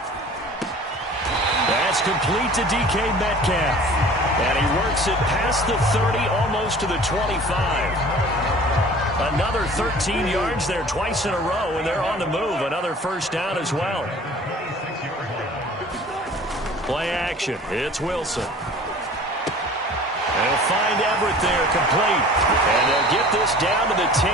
That's complete to DK Metcalf. And he works it past the 30, almost to the 25. Another 13 yards there twice in a row, and they're on the move. Another first down as well. Play action. It's Wilson. They'll find Everett there, complete. And they'll get this down to the 10.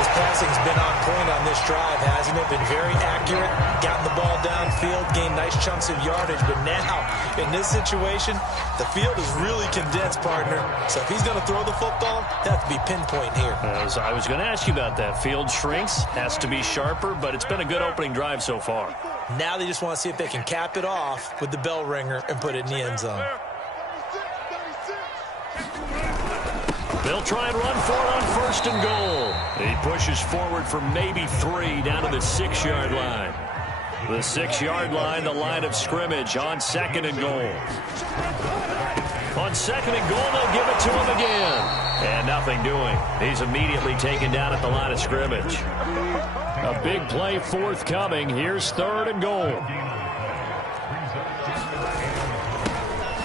His passing's been on point on this drive, hasn't it? Been very accurate, gotten the ball downfield, gained nice chunks of yardage. But now, in this situation, the field is really condensed, partner. So if he's going to throw the football, that has to be pinpoint here. I was going to ask you about that. Field shrinks, has to be sharper, but it's been a good opening drive so far. Now they just want to see if they can cap it off with the bell ringer and put it in the end zone. They'll try and run for it on 1st and goal. He pushes forward for maybe 3 down to the 6-yard line. The 6-yard line, the line of scrimmage on 2nd and goal. On 2nd and goal, they'll give it to him again. And nothing doing. He's immediately taken down at the line of scrimmage. A big play forthcoming. Here's 3rd and goal.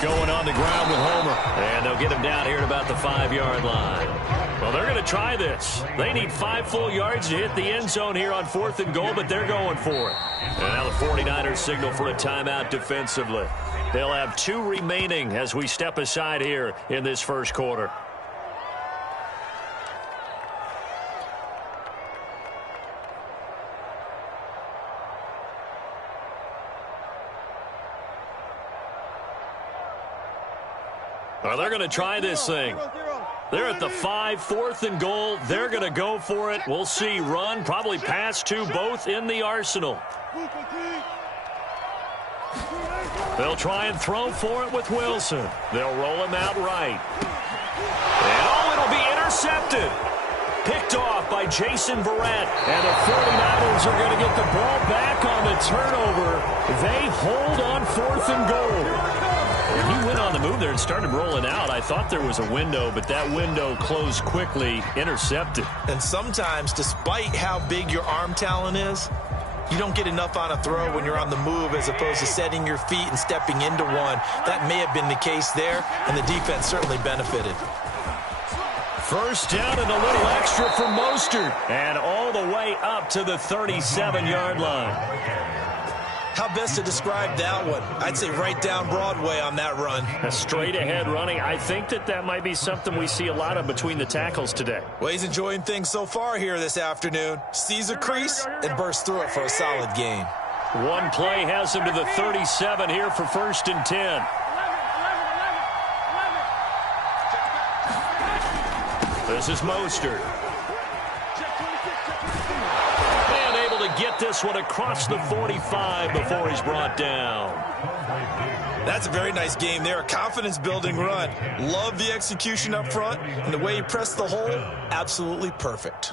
Going on the ground with Homer. And they'll get him down here at about the 5-yard line. Well, they're going to try this. They need 5 full yards to hit the end zone here on 4th and goal, but they're going for it. And now the 49ers signal for a timeout defensively. They'll have 2 remaining as we step aside here in this first quarter. Well, they're going to try this thing. They're at the 5, 4th and goal. They're going to go for it. We'll see. Run, probably pass to both in the arsenal. They'll try and throw for it with Wilson. They'll roll him out right. And it'll be intercepted. Picked off by Jason Verrett. And the 49ers are going to get the ball back on the turnover. They hold on 4th and goal. He went on the move there and started rolling out. I thought there was a window, but that window closed quickly, intercepted. And sometimes, despite how big your arm talent is, you don't get enough on a throw when you're on the move as opposed to setting your feet and stepping into one. That may have been the case there, and the defense certainly benefited. First down and a little extra for Mostert. And all the way up to the 37-yard line. How best to describe that one? I'd say right down Broadway on that run. A straight-ahead running. I think that might be something we see a lot of between the tackles today. Well, he's enjoying things so far here this afternoon. Sees a crease and bursts through it for a solid gain. One play has him to the 37 here for 1st and 10. This is Mostert. Get this one across the 45 before he's brought down. That's a very nice game there. A confidence-building run. Love the execution up front, and the way he pressed the hole, absolutely perfect.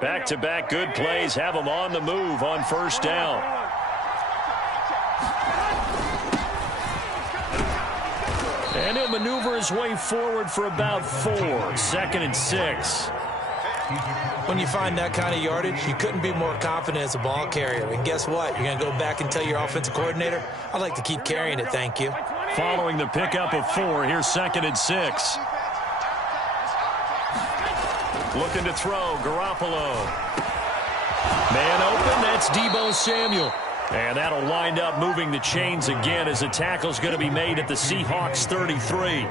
Back-to-back good plays have him on the move on 1st down. And he'll maneuver his way forward for about 4. 2nd and 6. When you find that kind of yardage, you couldn't be more confident as a ball carrier. And guess what? You're going to go back and tell your offensive coordinator, I'd like to keep carrying it, thank you. Following the pickup of 4, here's 2nd and 6. Looking to throw, Garoppolo. Man open, that's Deebo Samuel. And that'll wind up moving the chains again as the tackle's going to be made at the Seahawks 33.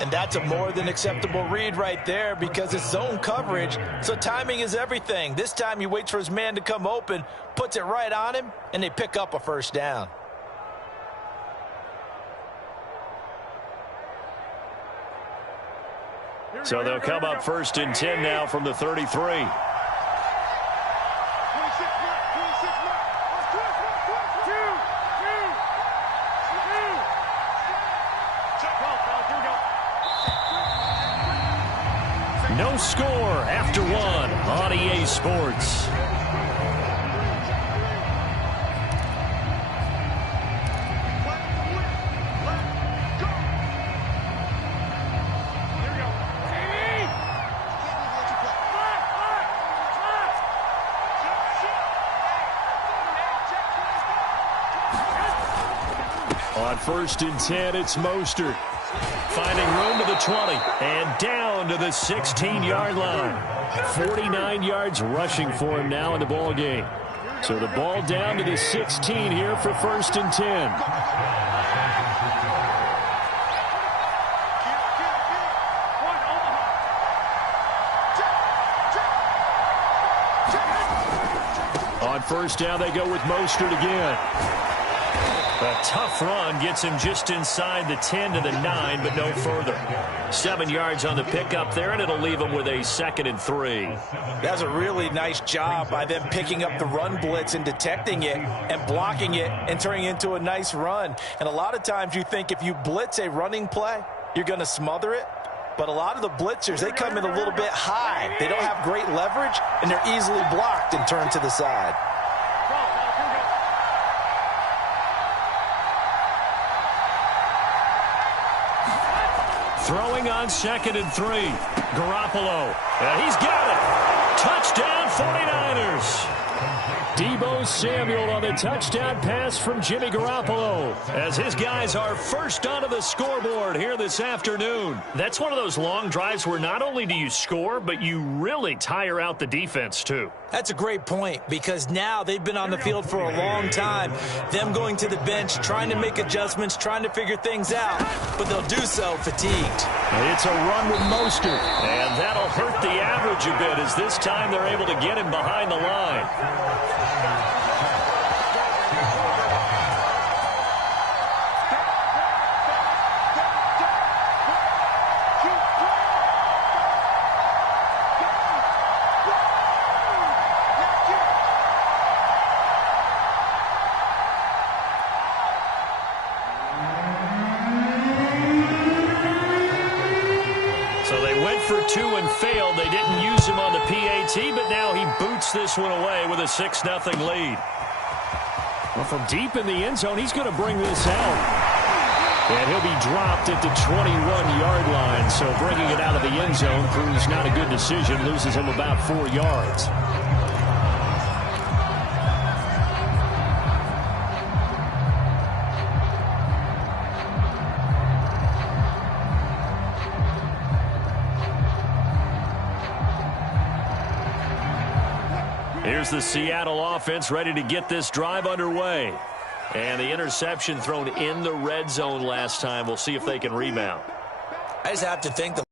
And that's a more than acceptable read right there because it's zone coverage, so timing is everything. This time he waits for his man to come open, puts it right on him, and they pick up a 1st down. So they'll come up 1st and 10 now from the 33. No score after 1 on EA Sports. On 1st and 10, it's Mostert. Finding room to the 20 and down to the 16-yard line. 49 yards rushing for him now in the ball game. So the ball down to the 16 here for 1st and 10. On first down, they go with Mostert again. A tough run gets him just inside the 10 to the 9, but no further. 7 yards on the pickup there, and it'll leave him with a 2nd and 3. That's a really nice job by them picking up the run blitz and detecting it and blocking it and turning it into a nice run. And a lot of times you think if you blitz a running play, you're going to smother it. But a lot of the blitzers, they come in a little bit high. They don't have great leverage, and they're easily blocked and turned to the side. Throwing on 2nd and 3. Garoppolo. And he's got it. Touchdown 49ers. Deebo Samuel on the touchdown pass from Jimmy Garoppolo, as his guys are first onto the scoreboard here this afternoon. That's one of those long drives where not only do you score, but you really tire out the defense too. That's a great point, because now they've been on the field for a long time. Them going to the bench, trying to make adjustments, trying to figure things out, but they'll do so fatigued. It's a run with Mostert, and that'll hurt the average a bit, as this time they're able to get him behind the line. For 2 and failed. They didn't use him on the PAT, but now he boots this one away with a 6-0 lead. Well, from deep in the end zone, he's going to bring this out. And he'll be dropped at the 21-yard line. So bringing it out of the end zone proves not a good decision. Loses him about 4 yards. Here's the Seattle offense ready to get this drive underway. And the interception thrown in the red zone last time. We'll see if they can rebound. I just have to think the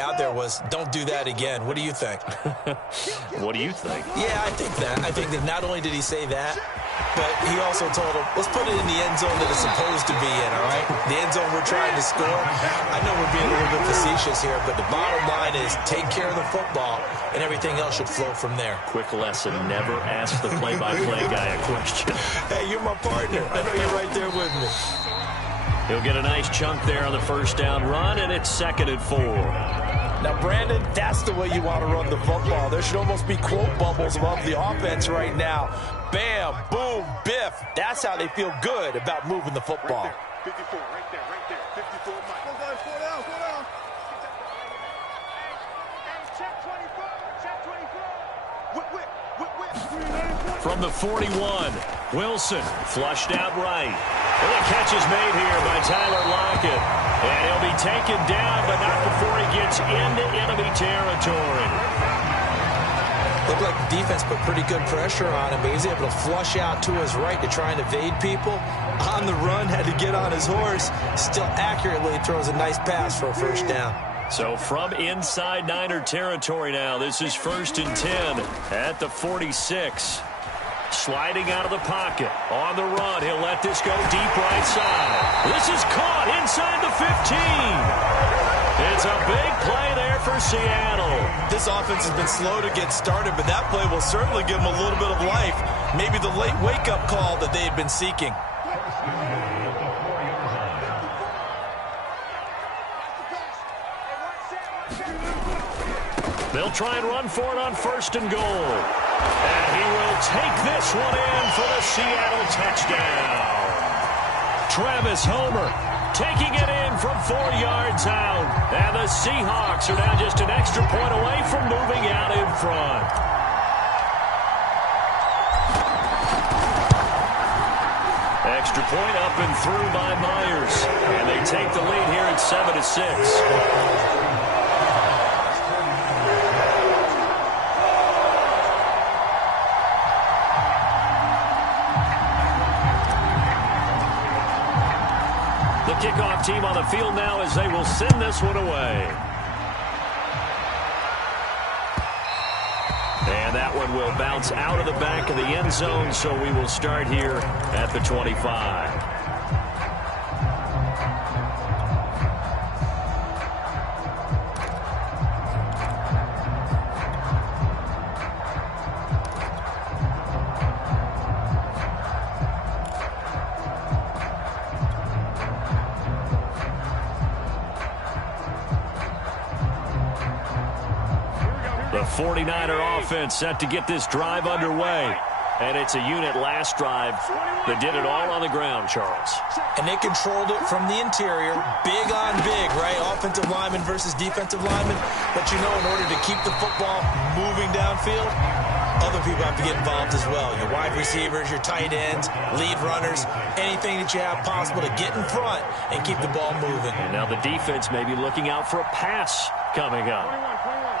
out there was, don't do that again. What do you think? What do you think? Yeah, I think that. I think that not only did he say that, but he also told him, let's put it in the end zone that it's supposed to be in, all right? The end zone we're trying to score. I know we're being a little bit facetious here, but the bottom line is take care of the football, and everything else should flow from there. Quick lesson, never ask the play-by-play guy a question. Hey, you're my partner. I know you're right there with me. He'll get a nice chunk there on the first down run, and it's 2nd and 4. Now, Brandon, that's the way you want to run the football. There should almost be quote bubbles above the offense right now. Bam, boom, biff. That's how they feel good about moving the football. 54, right there, 54, Mike. Go down. Check 24. From the 41, Wilson flushed out right. And the catch is made here by Tyler Lockett. And he'll be taken down, but not before he gets into enemy territory. Looked like the defense put pretty good pressure on him, but he's able to flush out to his right to try and evade people. On the run, had to get on his horse. Still accurately throws a nice pass for a first down. So from inside Niner territory now, this is 1st and 10 at the 46. Sliding out of the pocket. On the run, he'll let this go deep right side. This is caught inside the 15. It's a big play there for Seattle. This offense has been slow to get started, but that play will certainly give them a little bit of life. Maybe the late wake-up call that they had been seeking. They'll try and run for it on 1st and goal. And he will take this one in for the Seattle touchdown. Travis Homer taking it in from 4 yards out. And the Seahawks are now just an extra point away from moving out in front. Extra point up and through by Myers. And they take the lead here at 7-6. Kickoff team on the field now as they will send this one away. And that one will bounce out of the back of the end zone, so we will start here at the 25. The 49er offense set to get this drive underway. And it's a unit last drive that did it all on the ground, Charles. And they controlled it from the interior. Big on big, right? Offensive lineman versus defensive lineman. But you know, in order to keep the football moving downfield, other people have to get involved as well. Your wide receivers, your tight ends, lead runners, anything that you have possible to get in front and keep the ball moving. And now the defense may be looking out for a pass coming up. 21.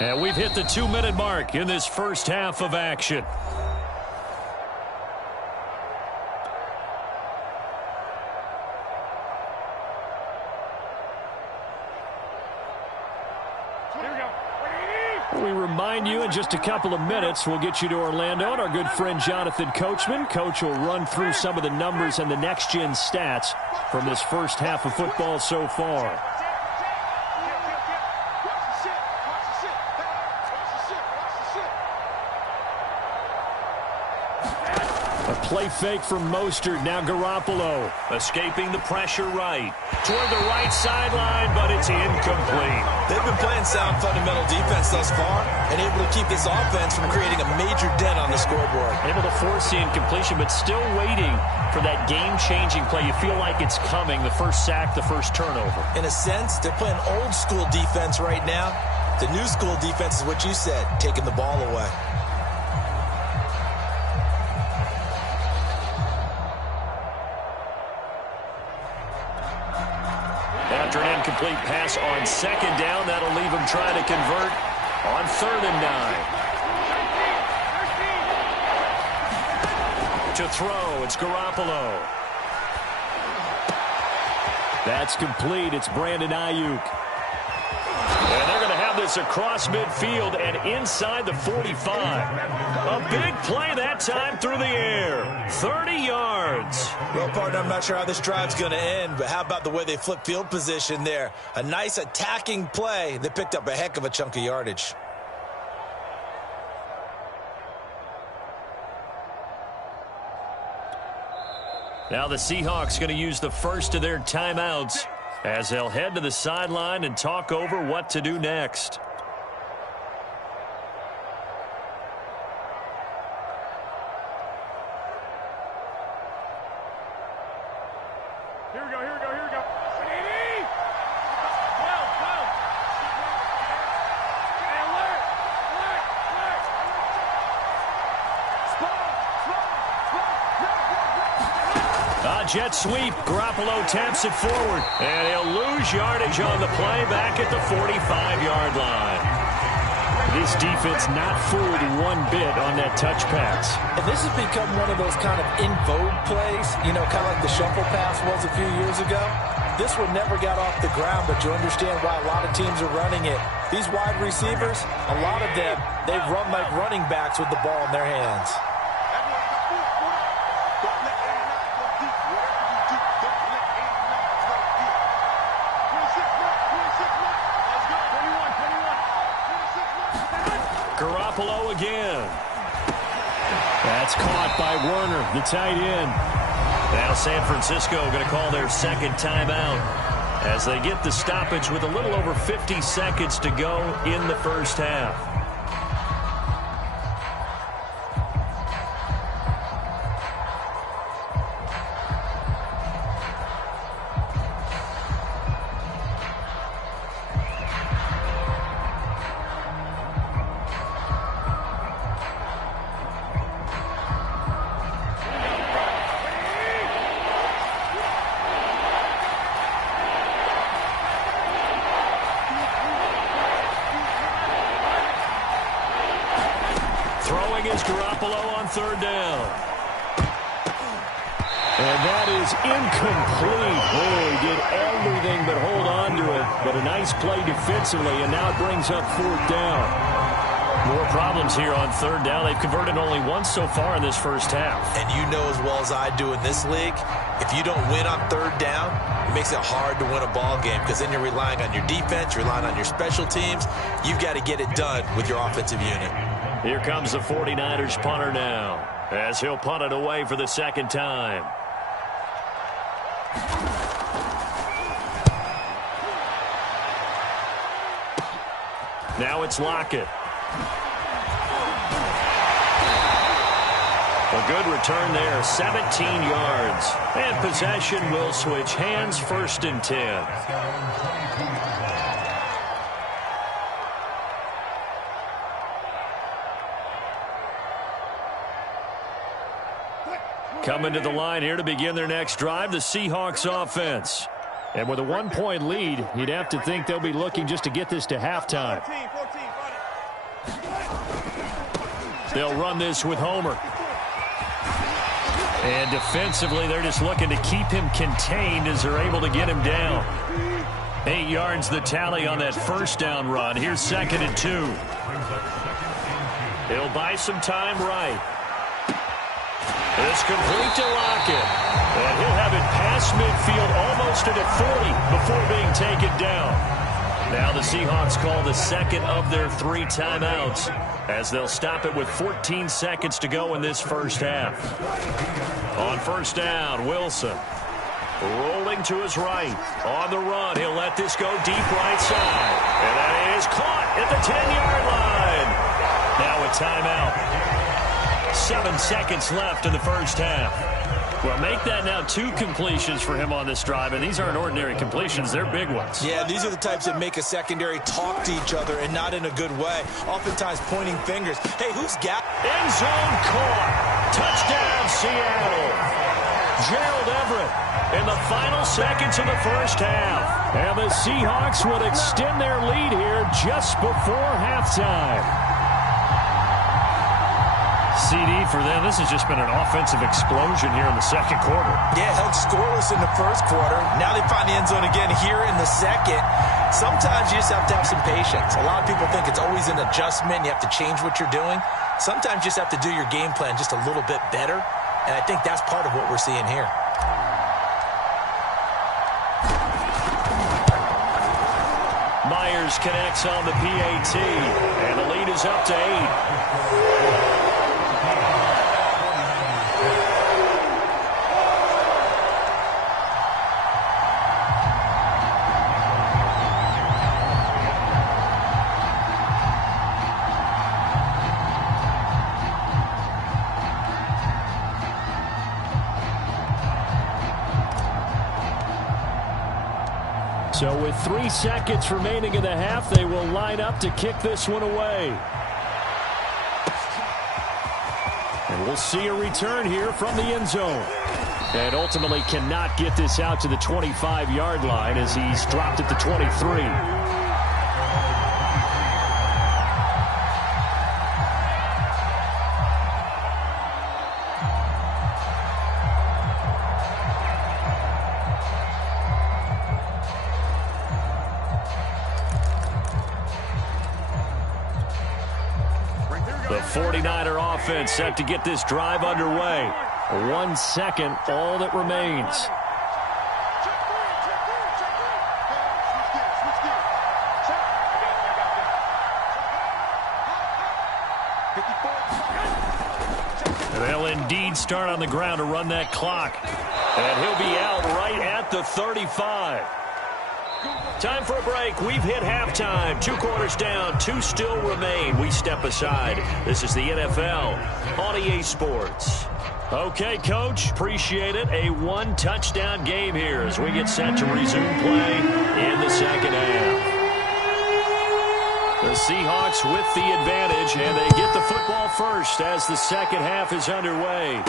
And we've hit the 2-minute mark in this first half of action. We remind you in just a couple of minutes we'll get you to Orlando and our good friend Jonathan Coachman. Coach will run through some of the numbers and the next-gen stats from this first half of football so far. Play fake from Mostert. Now Garoppolo escaping the pressure right. Toward the right sideline, but it's incomplete. They've been playing sound fundamental defense thus far and able to keep this offense from creating a major dent on the scoreboard. Able to force the incompletion, but still waiting for that game-changing play. You feel like it's coming. The first sack, the first turnover. In a sense, they're playing old-school defense right now. The new-school defense is what you said, taking the ball away. After an incomplete pass on second down, that'll leave him trying to convert on 3rd and 9. To throw, it's Garoppolo. That's complete. It's Brandon Ayuk. And they're going to have this across midfield and inside the 45. A big play that time through the air. 30 yards. Well, partner, I'm not sure how this drive's going to end, but how about the way they flip field position there? A nice attacking play. They picked up a heck of a chunk of yardage. Now the Seahawks going to use the first of their timeouts as they'll head to the sideline and talk over what to do next. Here we go. Jet sweep. Garoppolo taps it forward. And he'll lose yardage on the play back at the 45-yard line. This defense not fooled one bit on that touch pass. And this has become one of those kind of in vogue plays, you know, kind of like the shuffle pass was a few years ago. This one never got off the ground, but you understand why a lot of teams are running it. These wide receivers, a lot of them, they run like running backs with the ball in their hands. Garoppolo again. That's caught by Werner, the tight end. Now San Francisco going to call their second timeout as they get the stoppage with a little over 50 seconds to go in the first half. Throwing is Garoppolo on 3rd down. And that is incomplete. Oh, he did everything but hold on to it. But a nice play defensively, and now it brings up 4th down. More problems here on 3rd down. They've converted only once so far in this first half. And you know as well as I do in this league, if you don't win on 3rd down, it makes it hard to win a ball game because then you're relying on your defense, you're relying on your special teams. You've got to get it done with your offensive unit. Here comes the 49ers punter now, as he'll punt it away for the 2nd time. Now it's Lockett. A good return there, 17 yards. And possession will switch hands, 1st and 10. Coming to the line here to begin their next drive, the Seahawks offense. And with a 1-point lead, you'd have to think they'll be looking just to get this to halftime. They'll run this with Homer. And defensively, they're just looking to keep him contained as they're able to get him down. 8 yards the tally on that 1st down run. Here's 2nd and 2. He'll buy some time right. It's complete to Lockett. And he'll have it past midfield almost to the 40 before being taken down. Now the Seahawks call the 2nd of their 3 timeouts as they'll stop it with 14 seconds to go in this first half. On 1st down, Wilson rolling to his right. On the run, he'll let this go deep right side. And that is caught at the 10-yard line. Now a timeout. 7 seconds left in the first half. Well, make that now 2 completions for him on this drive, and these aren't ordinary completions. They're big ones. Yeah, these are the types that make a secondary talk to each other and not in a good way. Oftentimes pointing fingers. Hey, who's got? End zone caught. Touchdown, Seattle. Gerald Everett in the final seconds of the first half. And the Seahawks would extend their lead here just before halftime. CD for them. This has just been an offensive explosion here in the 2nd quarter. Yeah, held scoreless in the 1st quarter. Now they find the end zone again here in the 2nd. Sometimes you just have to have some patience. A lot of people think it's always an adjustment. You have to change what you're doing. Sometimes you just have to do your game plan just a little bit better. And I think that's part of what we're seeing here. Myers connects on the PAT. And the lead is up to 8. So with 3 seconds remaining in the half, they will line up to kick this one away. And we'll see a return here from the end zone. And ultimately cannot get this out to the 25-yard line as he's dropped at the 23. The 49er offense set to get this drive underway. 1 second, all that remains. They'll indeed start on the ground to run that clock. And he'll be out right at the 35. Time for a break. We've hit halftime. 2 quarters down. 2 still remain. We step aside. This is the NFL on EA Sports. Okay, Coach. Appreciate it. A 1-touchdown game here as we get set to resume play in the second half. The Seahawks with the advantage, and they get the football first as the second half is underway.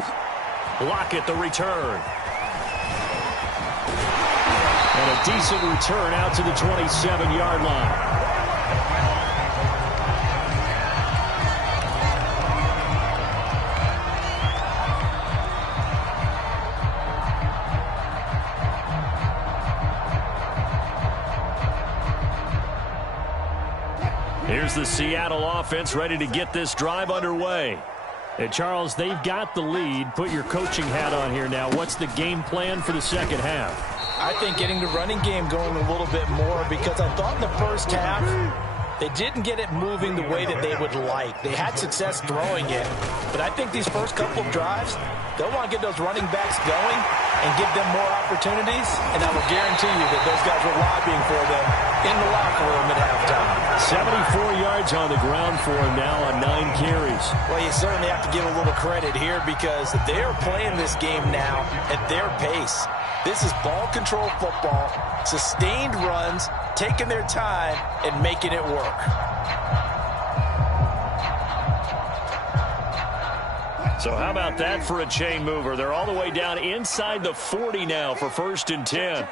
Lockett the return. And a decent return out to the 27-yard line. Here's the Seattle offense ready to get this drive underway. And Charles, they've got the lead. Put your coaching hat on here now. What's the game plan for the second half? I think getting the running game going a little bit more, because I thought in the first half they didn't get it moving the way that they would like. They had success throwing it, but I think these first couple of drives, they'll want to get those running backs going and give them more opportunities, and I will guarantee you that those guys were lobbying for them in the locker room at halftime. 74 yards on the ground for him now on 9 carries. Well, you certainly have to give a little credit here, because they're playing this game now at their pace. This is ball control football, sustained runs, taking their time and making it work. So how about that for a chain mover? They're all the way down inside the 40 now for 1st and 10.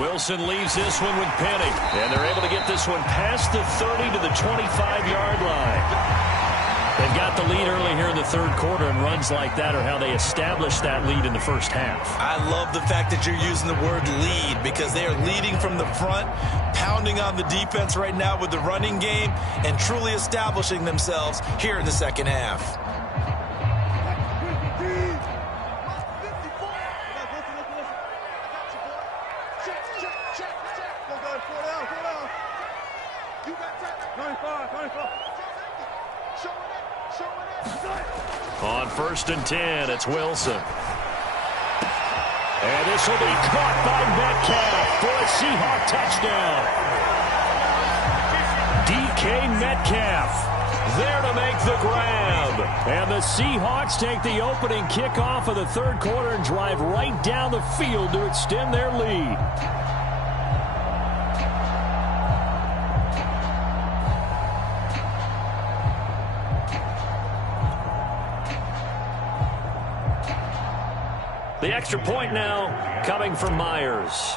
Wilson leaves this one with Penny, and they're able to get this one past the 30 to the 25-yard line. They've got the lead early here in the third quarter, and runs like that are how they establish that lead in the first half. I love the fact that you're using the word lead, because they are leading from the front, pounding on the defense right now with the running game, and truly establishing themselves here in the second half. On 1st and 10, it's Wilson. And this will be caught by Metcalf for a Seahawk touchdown. DK Metcalf there to make the grab. And the Seahawks take the opening kickoff of the third quarter and drive right down the field to extend their lead. The extra point now coming from Myers.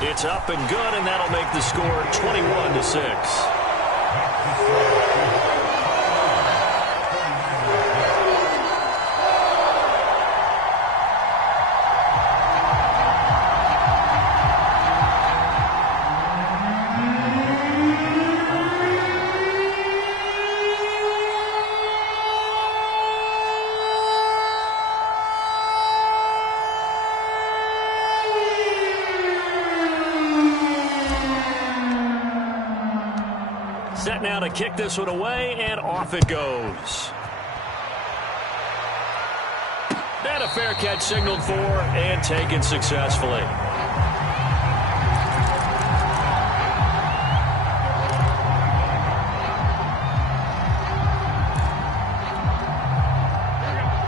It's up and good, and that'll make the score 21-6. Set now to kick this one away, and off it goes. And a fair catch signaled for and taken successfully.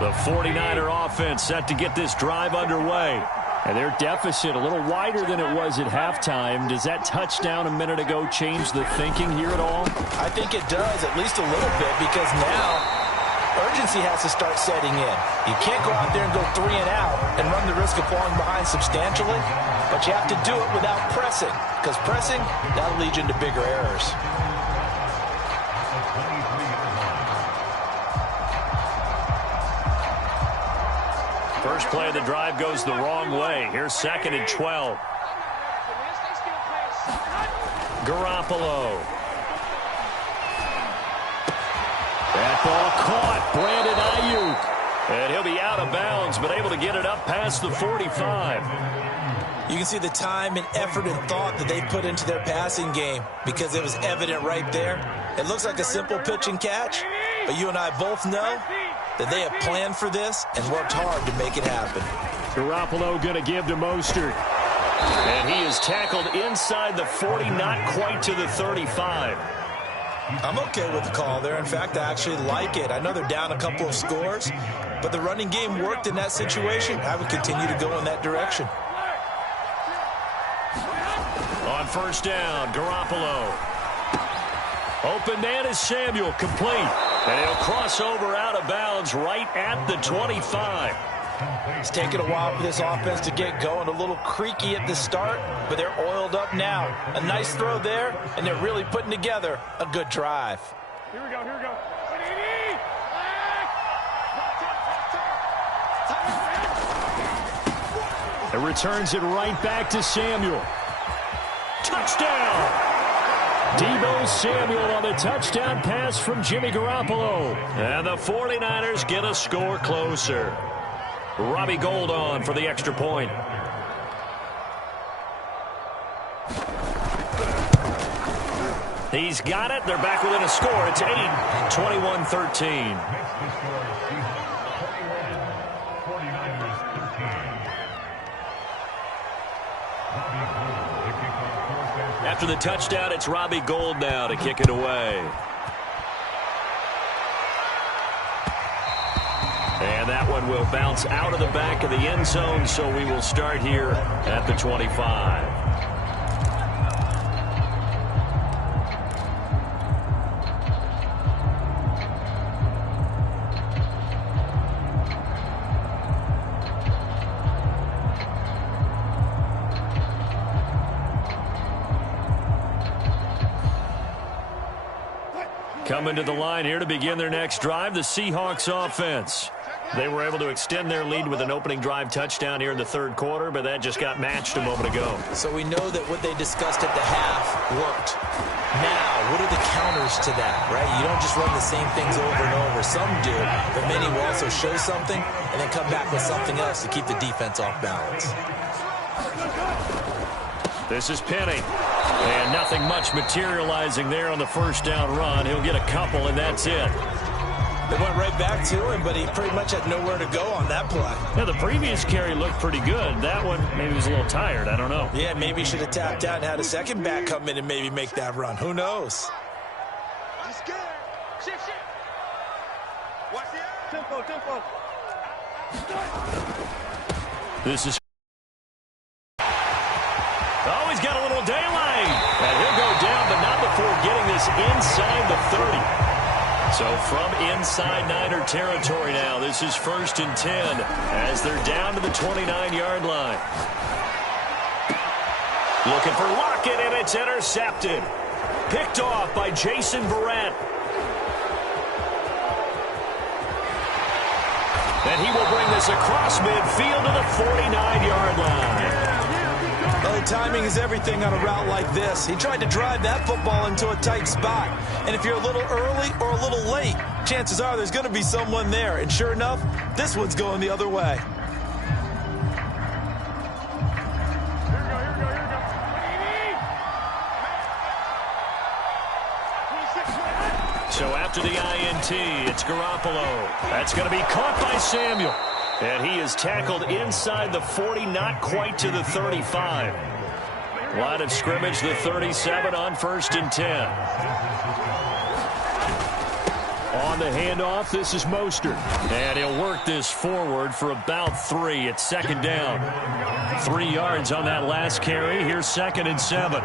The 49er offense set to get this drive underway. And their deficit a little wider than it was at halftime. Does that touchdown a minute ago change the thinking here at all? I think it does, at least a little bit, because now urgency has to start setting in. You can't go out there and go 3 and out and run the risk of falling behind substantially, but you have to do it without pressing, because pressing, that'll lead you into bigger errors. First play of the drive goes the wrong way. Here's 2nd and 12. Garoppolo. That ball caught. Brandon Ayuk. And he'll be out of bounds, but able to get it up past the 45. You can see the time and effort and thought that they put into their passing game, because it was evident right there. It looks like a simple pitch and catch, but you and I both know that they have planned for this and worked hard to make it happen. Garoppolo going to give to Mostert. And he is tackled inside the 40, not quite to the 35. I'm okay with the call there. In fact, I actually like it. I know they're down a couple of scores, but the running game worked in that situation. I would continue to go in that direction. On 1st down, Garoppolo. Open man is Samuel, complete. And he'll cross over out of bounds right at the 25. It's taken a while for this offense to get going. A little creaky at the start, but they're oiled up now. A nice throw there, and they're really putting together a good drive. Here we go, here we go. It returns it right back to Samuel. Touchdown! Deebo Samuel on the touchdown pass from Jimmy Garoppolo. And the 49ers get a score closer. Robbie Gould on for the extra point. He's got it. They're back within a score. It's 21-13. After the touchdown, it's Robbie Gould now to kick it away. And that one will bounce out of the back of the end zone, so we will start here at the 25. Coming to the line here to begin their next drive, the Seahawks offense. They were able to extend their lead with an opening drive touchdown here in the third quarter, but that just got matched a moment ago. So we know that what they discussed at the half worked. Now, what are the counters to that, right? You don't just run the same things over and over. Some do, but many will also show something and then come back with something else to keep the defense off balance. This is Penny. And nothing much materializing there on the first down run. He'll get a couple, and that's it. They went right back to him, but he pretty much had nowhere to go on that play. Yeah, the previous carry looked pretty good. That one, maybe he was a little tired. I don't know. Yeah, maybe he should have tapped out and had a second back come in and maybe make that run. Who knows? He's scared. Shift. Watch the tempo. This is... Oh, he's got a little daylight. And he'll go down, but not before getting this inside the 30. So from inside Niner territory now, this is 1st and 10 as they're down to the 29-yard line. Looking for Lockett, and it's intercepted. Picked off by Jason Verrett. And he will bring this across midfield to the 49-yard line. Well, timing is everything on a route like this. He tried to drive that football into a tight spot. And if you're a little early or a little late, chances are there's going to be someone there. And sure enough, this one's going the other way. So after the INT, it's Garoppolo. That's going to be caught by Samuel. And he is tackled inside the 40, not quite to the 35. Line of scrimmage, the 37 on 1st and 10. On the handoff, this is Mostert. And he'll work this forward for about 3. It's 2nd down. 3 yards on that last carry. Here's 2nd and 7.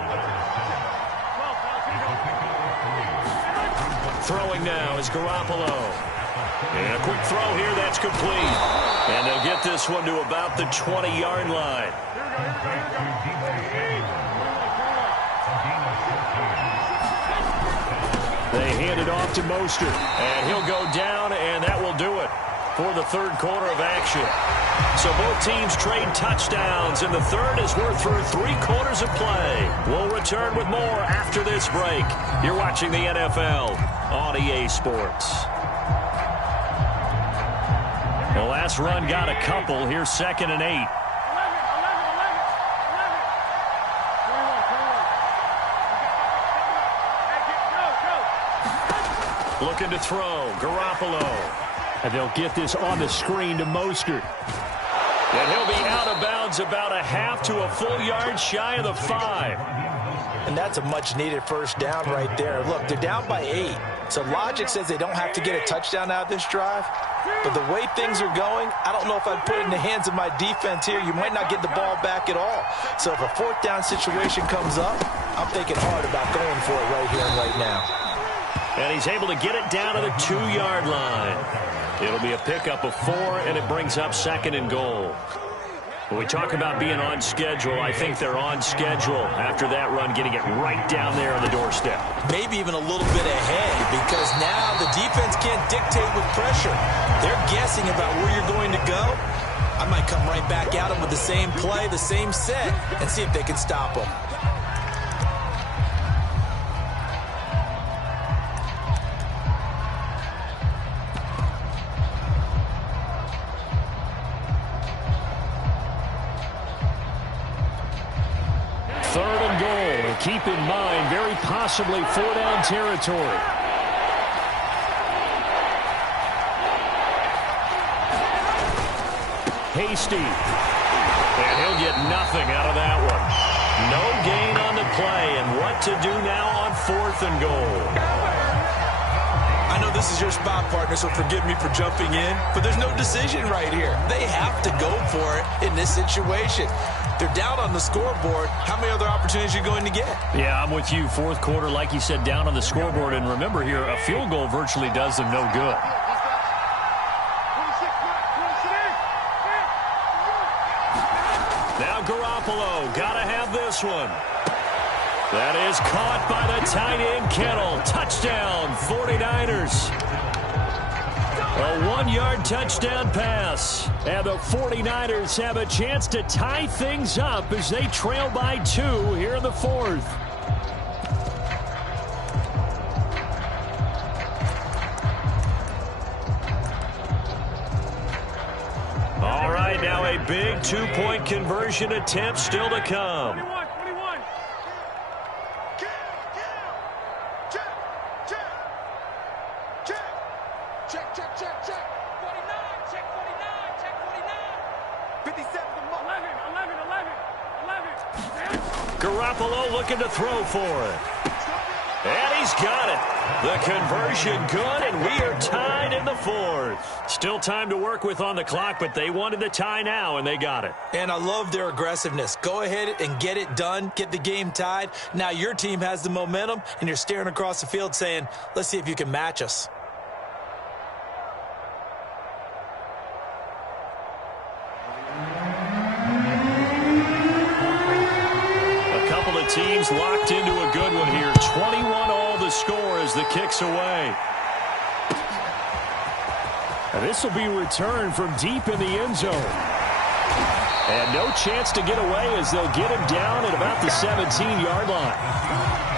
Throwing now is Garoppolo. And a quick throw here, that's complete. And they'll get this one to about the 20-yard line. They hand it off to Mostert. And he'll go down, and that will do it for the third quarter of action. So both teams trade touchdowns, and the third as we're through 3 quarters of play. We'll return with more after this break. You're watching the NFL on EA Sports. The last run got a couple. Here's 2nd and 8. Looking to throw. Garoppolo. And they'll get this on the screen to Mostert. And he'll be out of bounds about a half to a full yard shy of the 5. And that's a much-needed first down right there. Look, they're down by 8. So logic says they don't have to get a touchdown out of this drive. But the way things are going, I don't know if I'd put it in the hands of my defense here. You might not get the ball back at all. So if a 4th down situation comes up, I'm thinking hard about going for it right here and right now. And he's able to get it down to the 2-yard line. It'll be a pickup of 4, and it brings up 2nd and goal. When we talk about being on schedule, I think they're on schedule after that run, getting it right down there on the doorstep. Maybe even a little bit ahead, because now the defense can't dictate with pressure. They're guessing about where you're going to go, I might come right back at them with the same play, the same set, and see if they can stop them. Third and goal. And keep in mind, very possibly 4-down territory. Hasty. And he'll get nothing out of that one. No gain on the play. And what to do now on 4th and goal. I know this is your spot, partner, so forgive me for jumping in, but there's no decision right here. They have to go for it in this situation. They're down on the scoreboard. How many other opportunities are you going to get? Yeah, I'm with you. 4th quarter, like you said, down on the scoreboard. And remember here, a field goal virtually does them no good. Now Garoppolo, gotta have this one. That is caught by the tight end Kittle. Touchdown, 49ers. A 1-yard touchdown pass. And the 49ers have a chance to tie things up as they trail by 2 here in the 4th. All right, now a big 2-point conversion attempt still to come. 21. Check. 49. Check 49. 57. 11. Garoppolo looking to throw for it. And he's got it. The conversion good, and we are tied in the 4th. Still time to work with on the clock, but they wanted the tie now, and they got it. And I love their aggressiveness. Go ahead and get it done. Get the game tied. Now your team has the momentum, and you're staring across the field saying, let's see if you can match us. Teams locked into a good one here. 21 all the score as the kick's away. And this will be returned from deep in the end zone. And no chance to get away as they'll get him down at about the 17-yard line.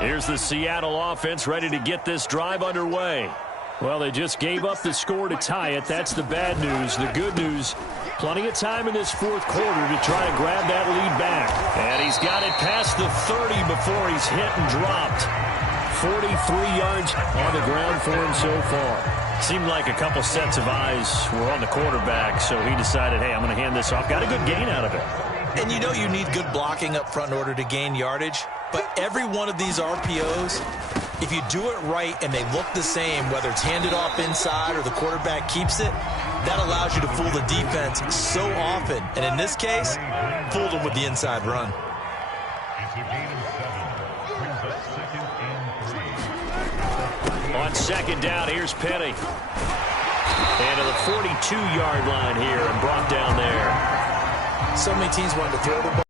Here's the Seattle offense ready to get this drive underway. Well, they just gave up the score to tie it. That's the bad news. The good news, plenty of time in this 4th quarter to try to grab that lead back. And he's got it past the 30 before he's hit and dropped. 43 yards on the ground for him so far. Seemed like a couple sets of eyes were on the quarterback, so he decided, hey, I'm going to hand this off. Got a good gain out of it. And you know you need good blocking up front in order to gain yardage. But every one of these RPOs, if you do it right and they look the same, whether it's handed off inside or the quarterback keeps it, that allows you to fool the defense so often. And in this case, fooled them with the inside run. On 2nd down, here's Penny. And to the 42-yard line here and brought down there. So many teams wanted to throw the ball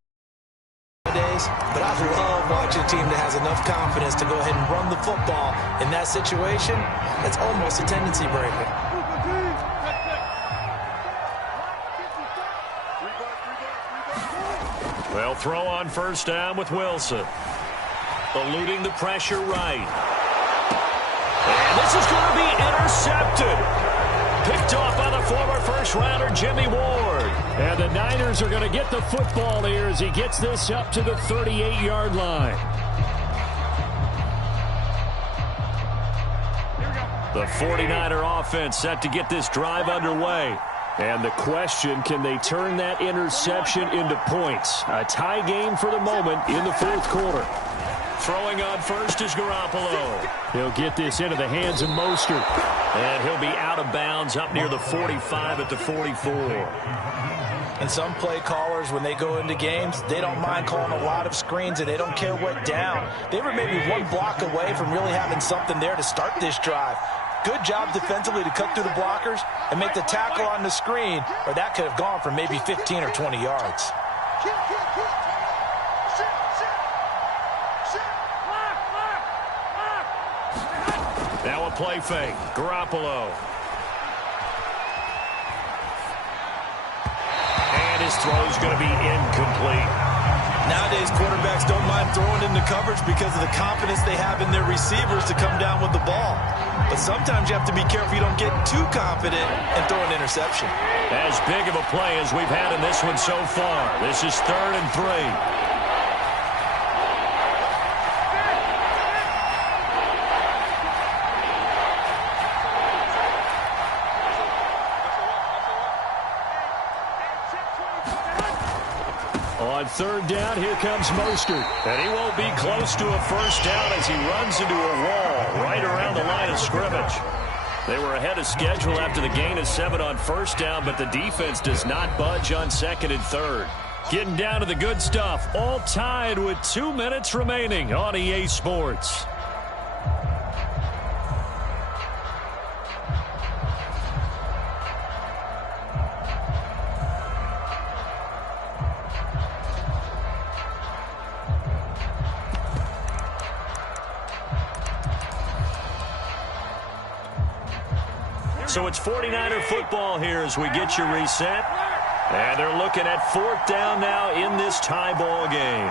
nowadays, but I love watching a team that has enough confidence to go ahead and run the football. In that situation, that's almost a tendency breaker. Well, throw on 1st down with Wilson. Eluding the pressure right. And this is going to be intercepted. Picked off by the former first-rounder Jimmy Ward. And the Niners are going to get the football here as he gets this up to the 38-yard line. The 49er offense set to get this drive underway. And the question, can they turn that interception into points? A tie game for the moment in the 4th quarter. Throwing on 1st is Garoppolo. He'll get this into the hands of Mostert. And he'll be out of bounds up near the 45 at the 44. And some play callers, when they go into games, they don't mind calling a lot of screens, and they don't care what down. They were maybe one block away from really having something there to start this drive. Good job defensively to cut through the blockers and make the tackle on the screen, or that could have gone for maybe 15 or 20 yards. Now a play fake. Garoppolo. And his throw's going to be incomplete. Nowadays, quarterbacks don't mind throwing into coverage because of the confidence they have in their receivers to come down with the ball. But sometimes you have to be careful you don't get too confident and throw an interception. As big of a play as we've had in this one so far. This is 3rd and 3. On 3rd down, here comes Mostert. And he won't be close to a first down as he runs into a wall right around the line of scrimmage. They were ahead of schedule after the gain of 7 on first down, but the defense does not budge on 2nd and 3rd. Getting down to the good stuff, all tied with 2 minutes remaining on EA Sports. So it's 49er football here as we get you reset. And they're looking at 4th down now in this tie ball game.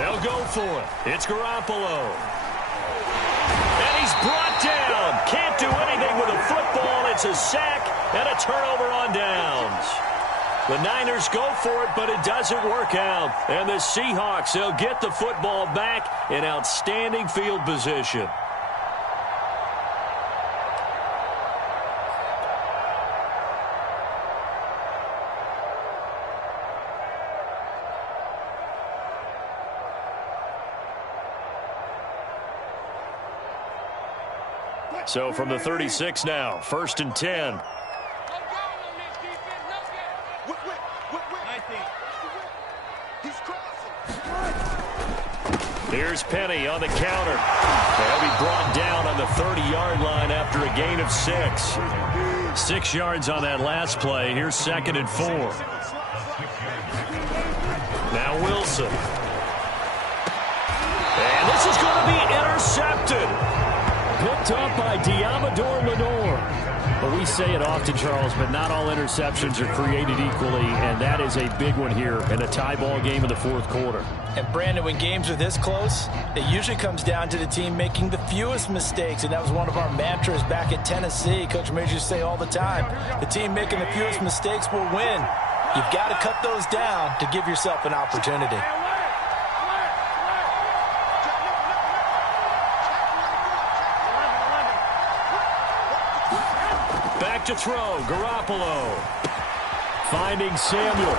They'll go for it. It's Garoppolo. And he's brought down. Can't do anything with a football. It's a sack and a turnover on downs. The Niners go for it, but it doesn't work out. And the Seahawks, they'll get the football back in outstanding field position. So from the 36 now, 1st and 10. Here's Penny on the counter. They'll be brought down on the 30-yard line after a gain of 6. 6 yards on that last play. Here's 2nd and 4. Now Wilson. And this is going to be intercepted. Picked up by Diamador Lenore. But we say it often, Charles, but not all interceptions are created equally, and that is a big one here in a tie ball game in the 4th quarter. And, Brandon, when games are this close, it usually comes down to the team making the fewest mistakes, and that was one of our mantras back at Tennessee. Coach Major used to say all the time, the team making the fewest mistakes will win. You've got to cut those down to give yourself an opportunity. Back to throw, Garoppolo. Finding Samuel.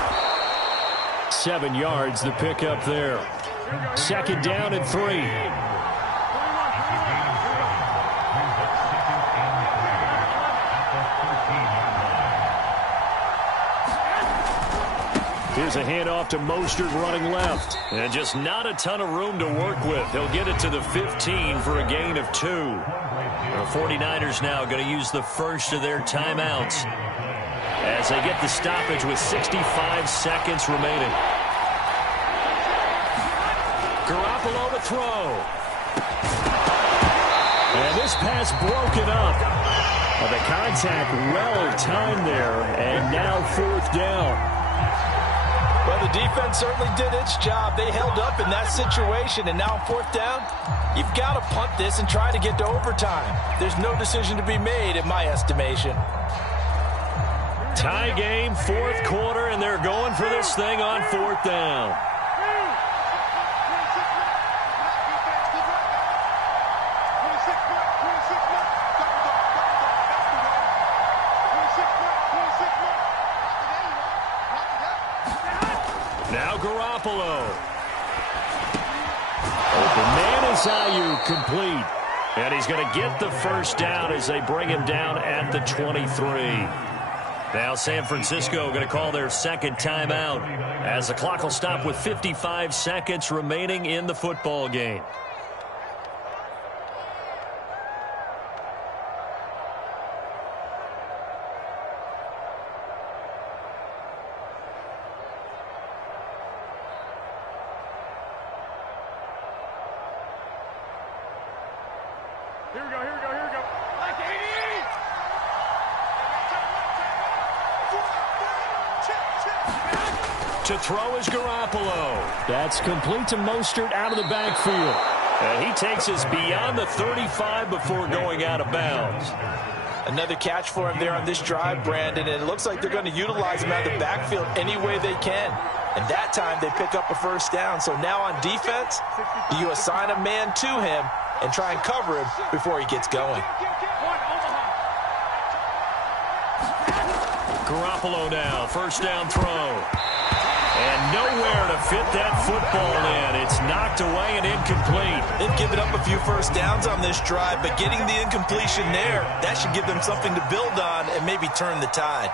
7 yards, the pickup there. 2nd down and 3. Here's a handoff to Mostert running left. And just not a ton of room to work with. He'll get it to the 15 for a gain of 2. The 49ers now going to use the first of their timeouts as they get the stoppage with 65 seconds remaining. Garoppolo to throw. And this pass broken up. The contact well timed there, and now 4th down. Well, the defense certainly did its job. They held up in that situation, and now on 4th down, you've got to punt this and try to get to overtime. There's no decision to be made, in my estimation. Tie game, 4th quarter, and they're going for this thing on 4th down. Now Garoppolo. Open man is It's Ayuk, complete. And he's going to get the first down as they bring him down at the 23. Now San Francisco going to call their second timeout as the clock will stop with 55 seconds remaining in the football game. Here we go, here we go, here we go. Like 80! To throw is Garoppolo. That's complete to Mostert out of the backfield. And he takes us beyond the 35 before going out of bounds. Another catch for him there on this drive, Brandon, and it looks like they're going to utilize him out of the backfield any way they can. And that time they pick up a first down. So now on defense, you assign a man to him and try and cover him before he gets going. Garoppolo now, first down throw. And nowhere to fit that football in. It's knocked away and incomplete. They've given up a few first downs on this drive, but getting the incompletion there, that should give them something to build on and maybe turn the tide.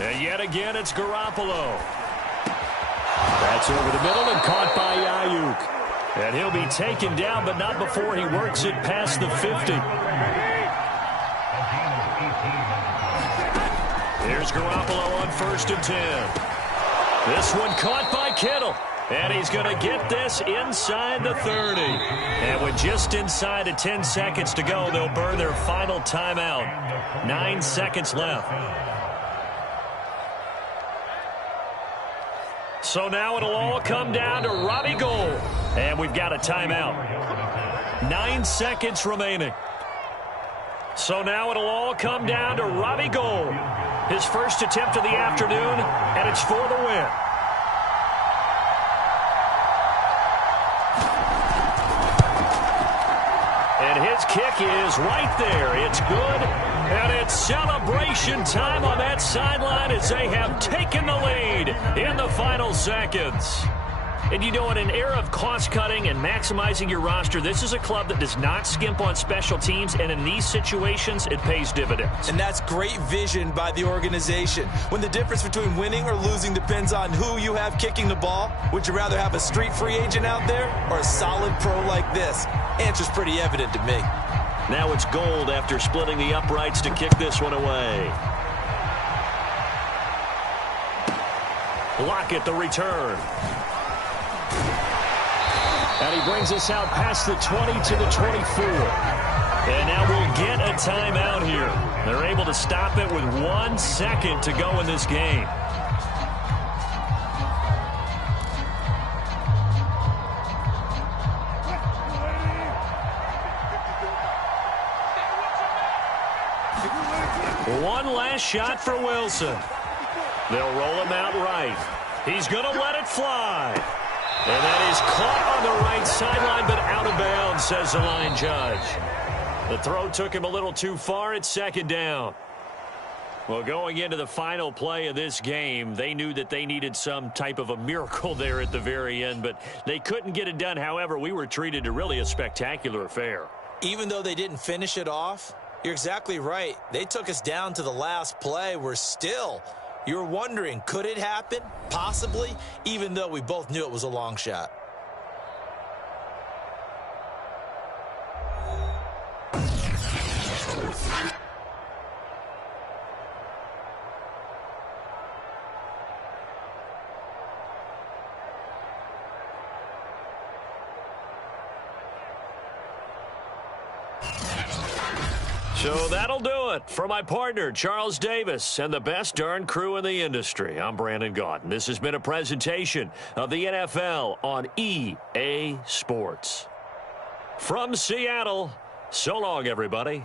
And yet again, it's Garoppolo. That's over the middle and caught by Ayuk. And he'll be taken down, but not before he works it past the 50. Here's Garoppolo on 1st and 10. This one caught by Kittle. And he's going to get this inside the 30. And with just inside of 10 seconds to go, they'll burn their final timeout. 9 seconds left. So now it'll all come down to Robbie Gould. And we've got a timeout. 9 seconds remaining. So now it'll all come down to Robbie Gould. His first attempt of the afternoon, and it's for the win. And his kick is right there. It's good. And it's celebration time on that sideline as they have taken the lead in the final seconds. And you know, in an era of cost-cutting and maximizing your roster, this is a club that does not skimp on special teams, and in these situations, it pays dividends. And that's great vision by the organization. When the difference between winning or losing depends on who you have kicking the ball, would you rather have a street free agent out there or a solid pro like this? Answer's pretty evident to me. Now it's Gould after splitting the uprights to kick this one away. Lockett the return. And he brings us out past the 20 to the 24. And now we'll get a timeout here. They're able to stop it with 1 second to go in this game. One last shot for Wilson. They'll roll him out right. He's going to let it fly. And that is caught on the right sideline, but out of bounds, says the line judge. The throw took him a little too far. It's 2nd down. Well, going into the final play of this game, they knew that they needed some type of a miracle there at the very end, but they couldn't get it done. However, we were treated to really a spectacular affair. Even though they didn't finish it off, you're exactly right. They took us down to the last play. We're still... You're wondering, could it happen? Possibly, even though we both knew it was a long shot. So that'll do it for my partner, Charles Davis, and the best darn crew in the industry. I'm Brandon Gaudin. This has been a presentation of the NFL on EA Sports. From Seattle, so long, everybody.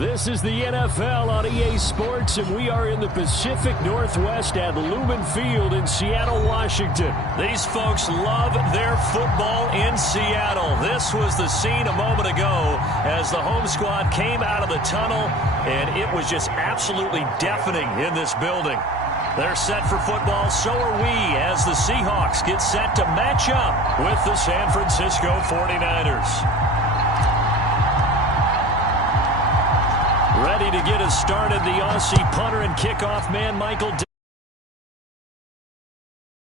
This is the NFL on EA Sports, and we are in the Pacific Northwest at Lumen Field in Seattle, Washington. These folks love their football in Seattle. This was the scene a moment ago as the home squad came out of the tunnel, and it was just absolutely deafening in this building. They're set for football, so are we, as the Seahawks get set to match up with the San Francisco 49ers. Ready to get us started, the Aussie punter and kickoff man, Michael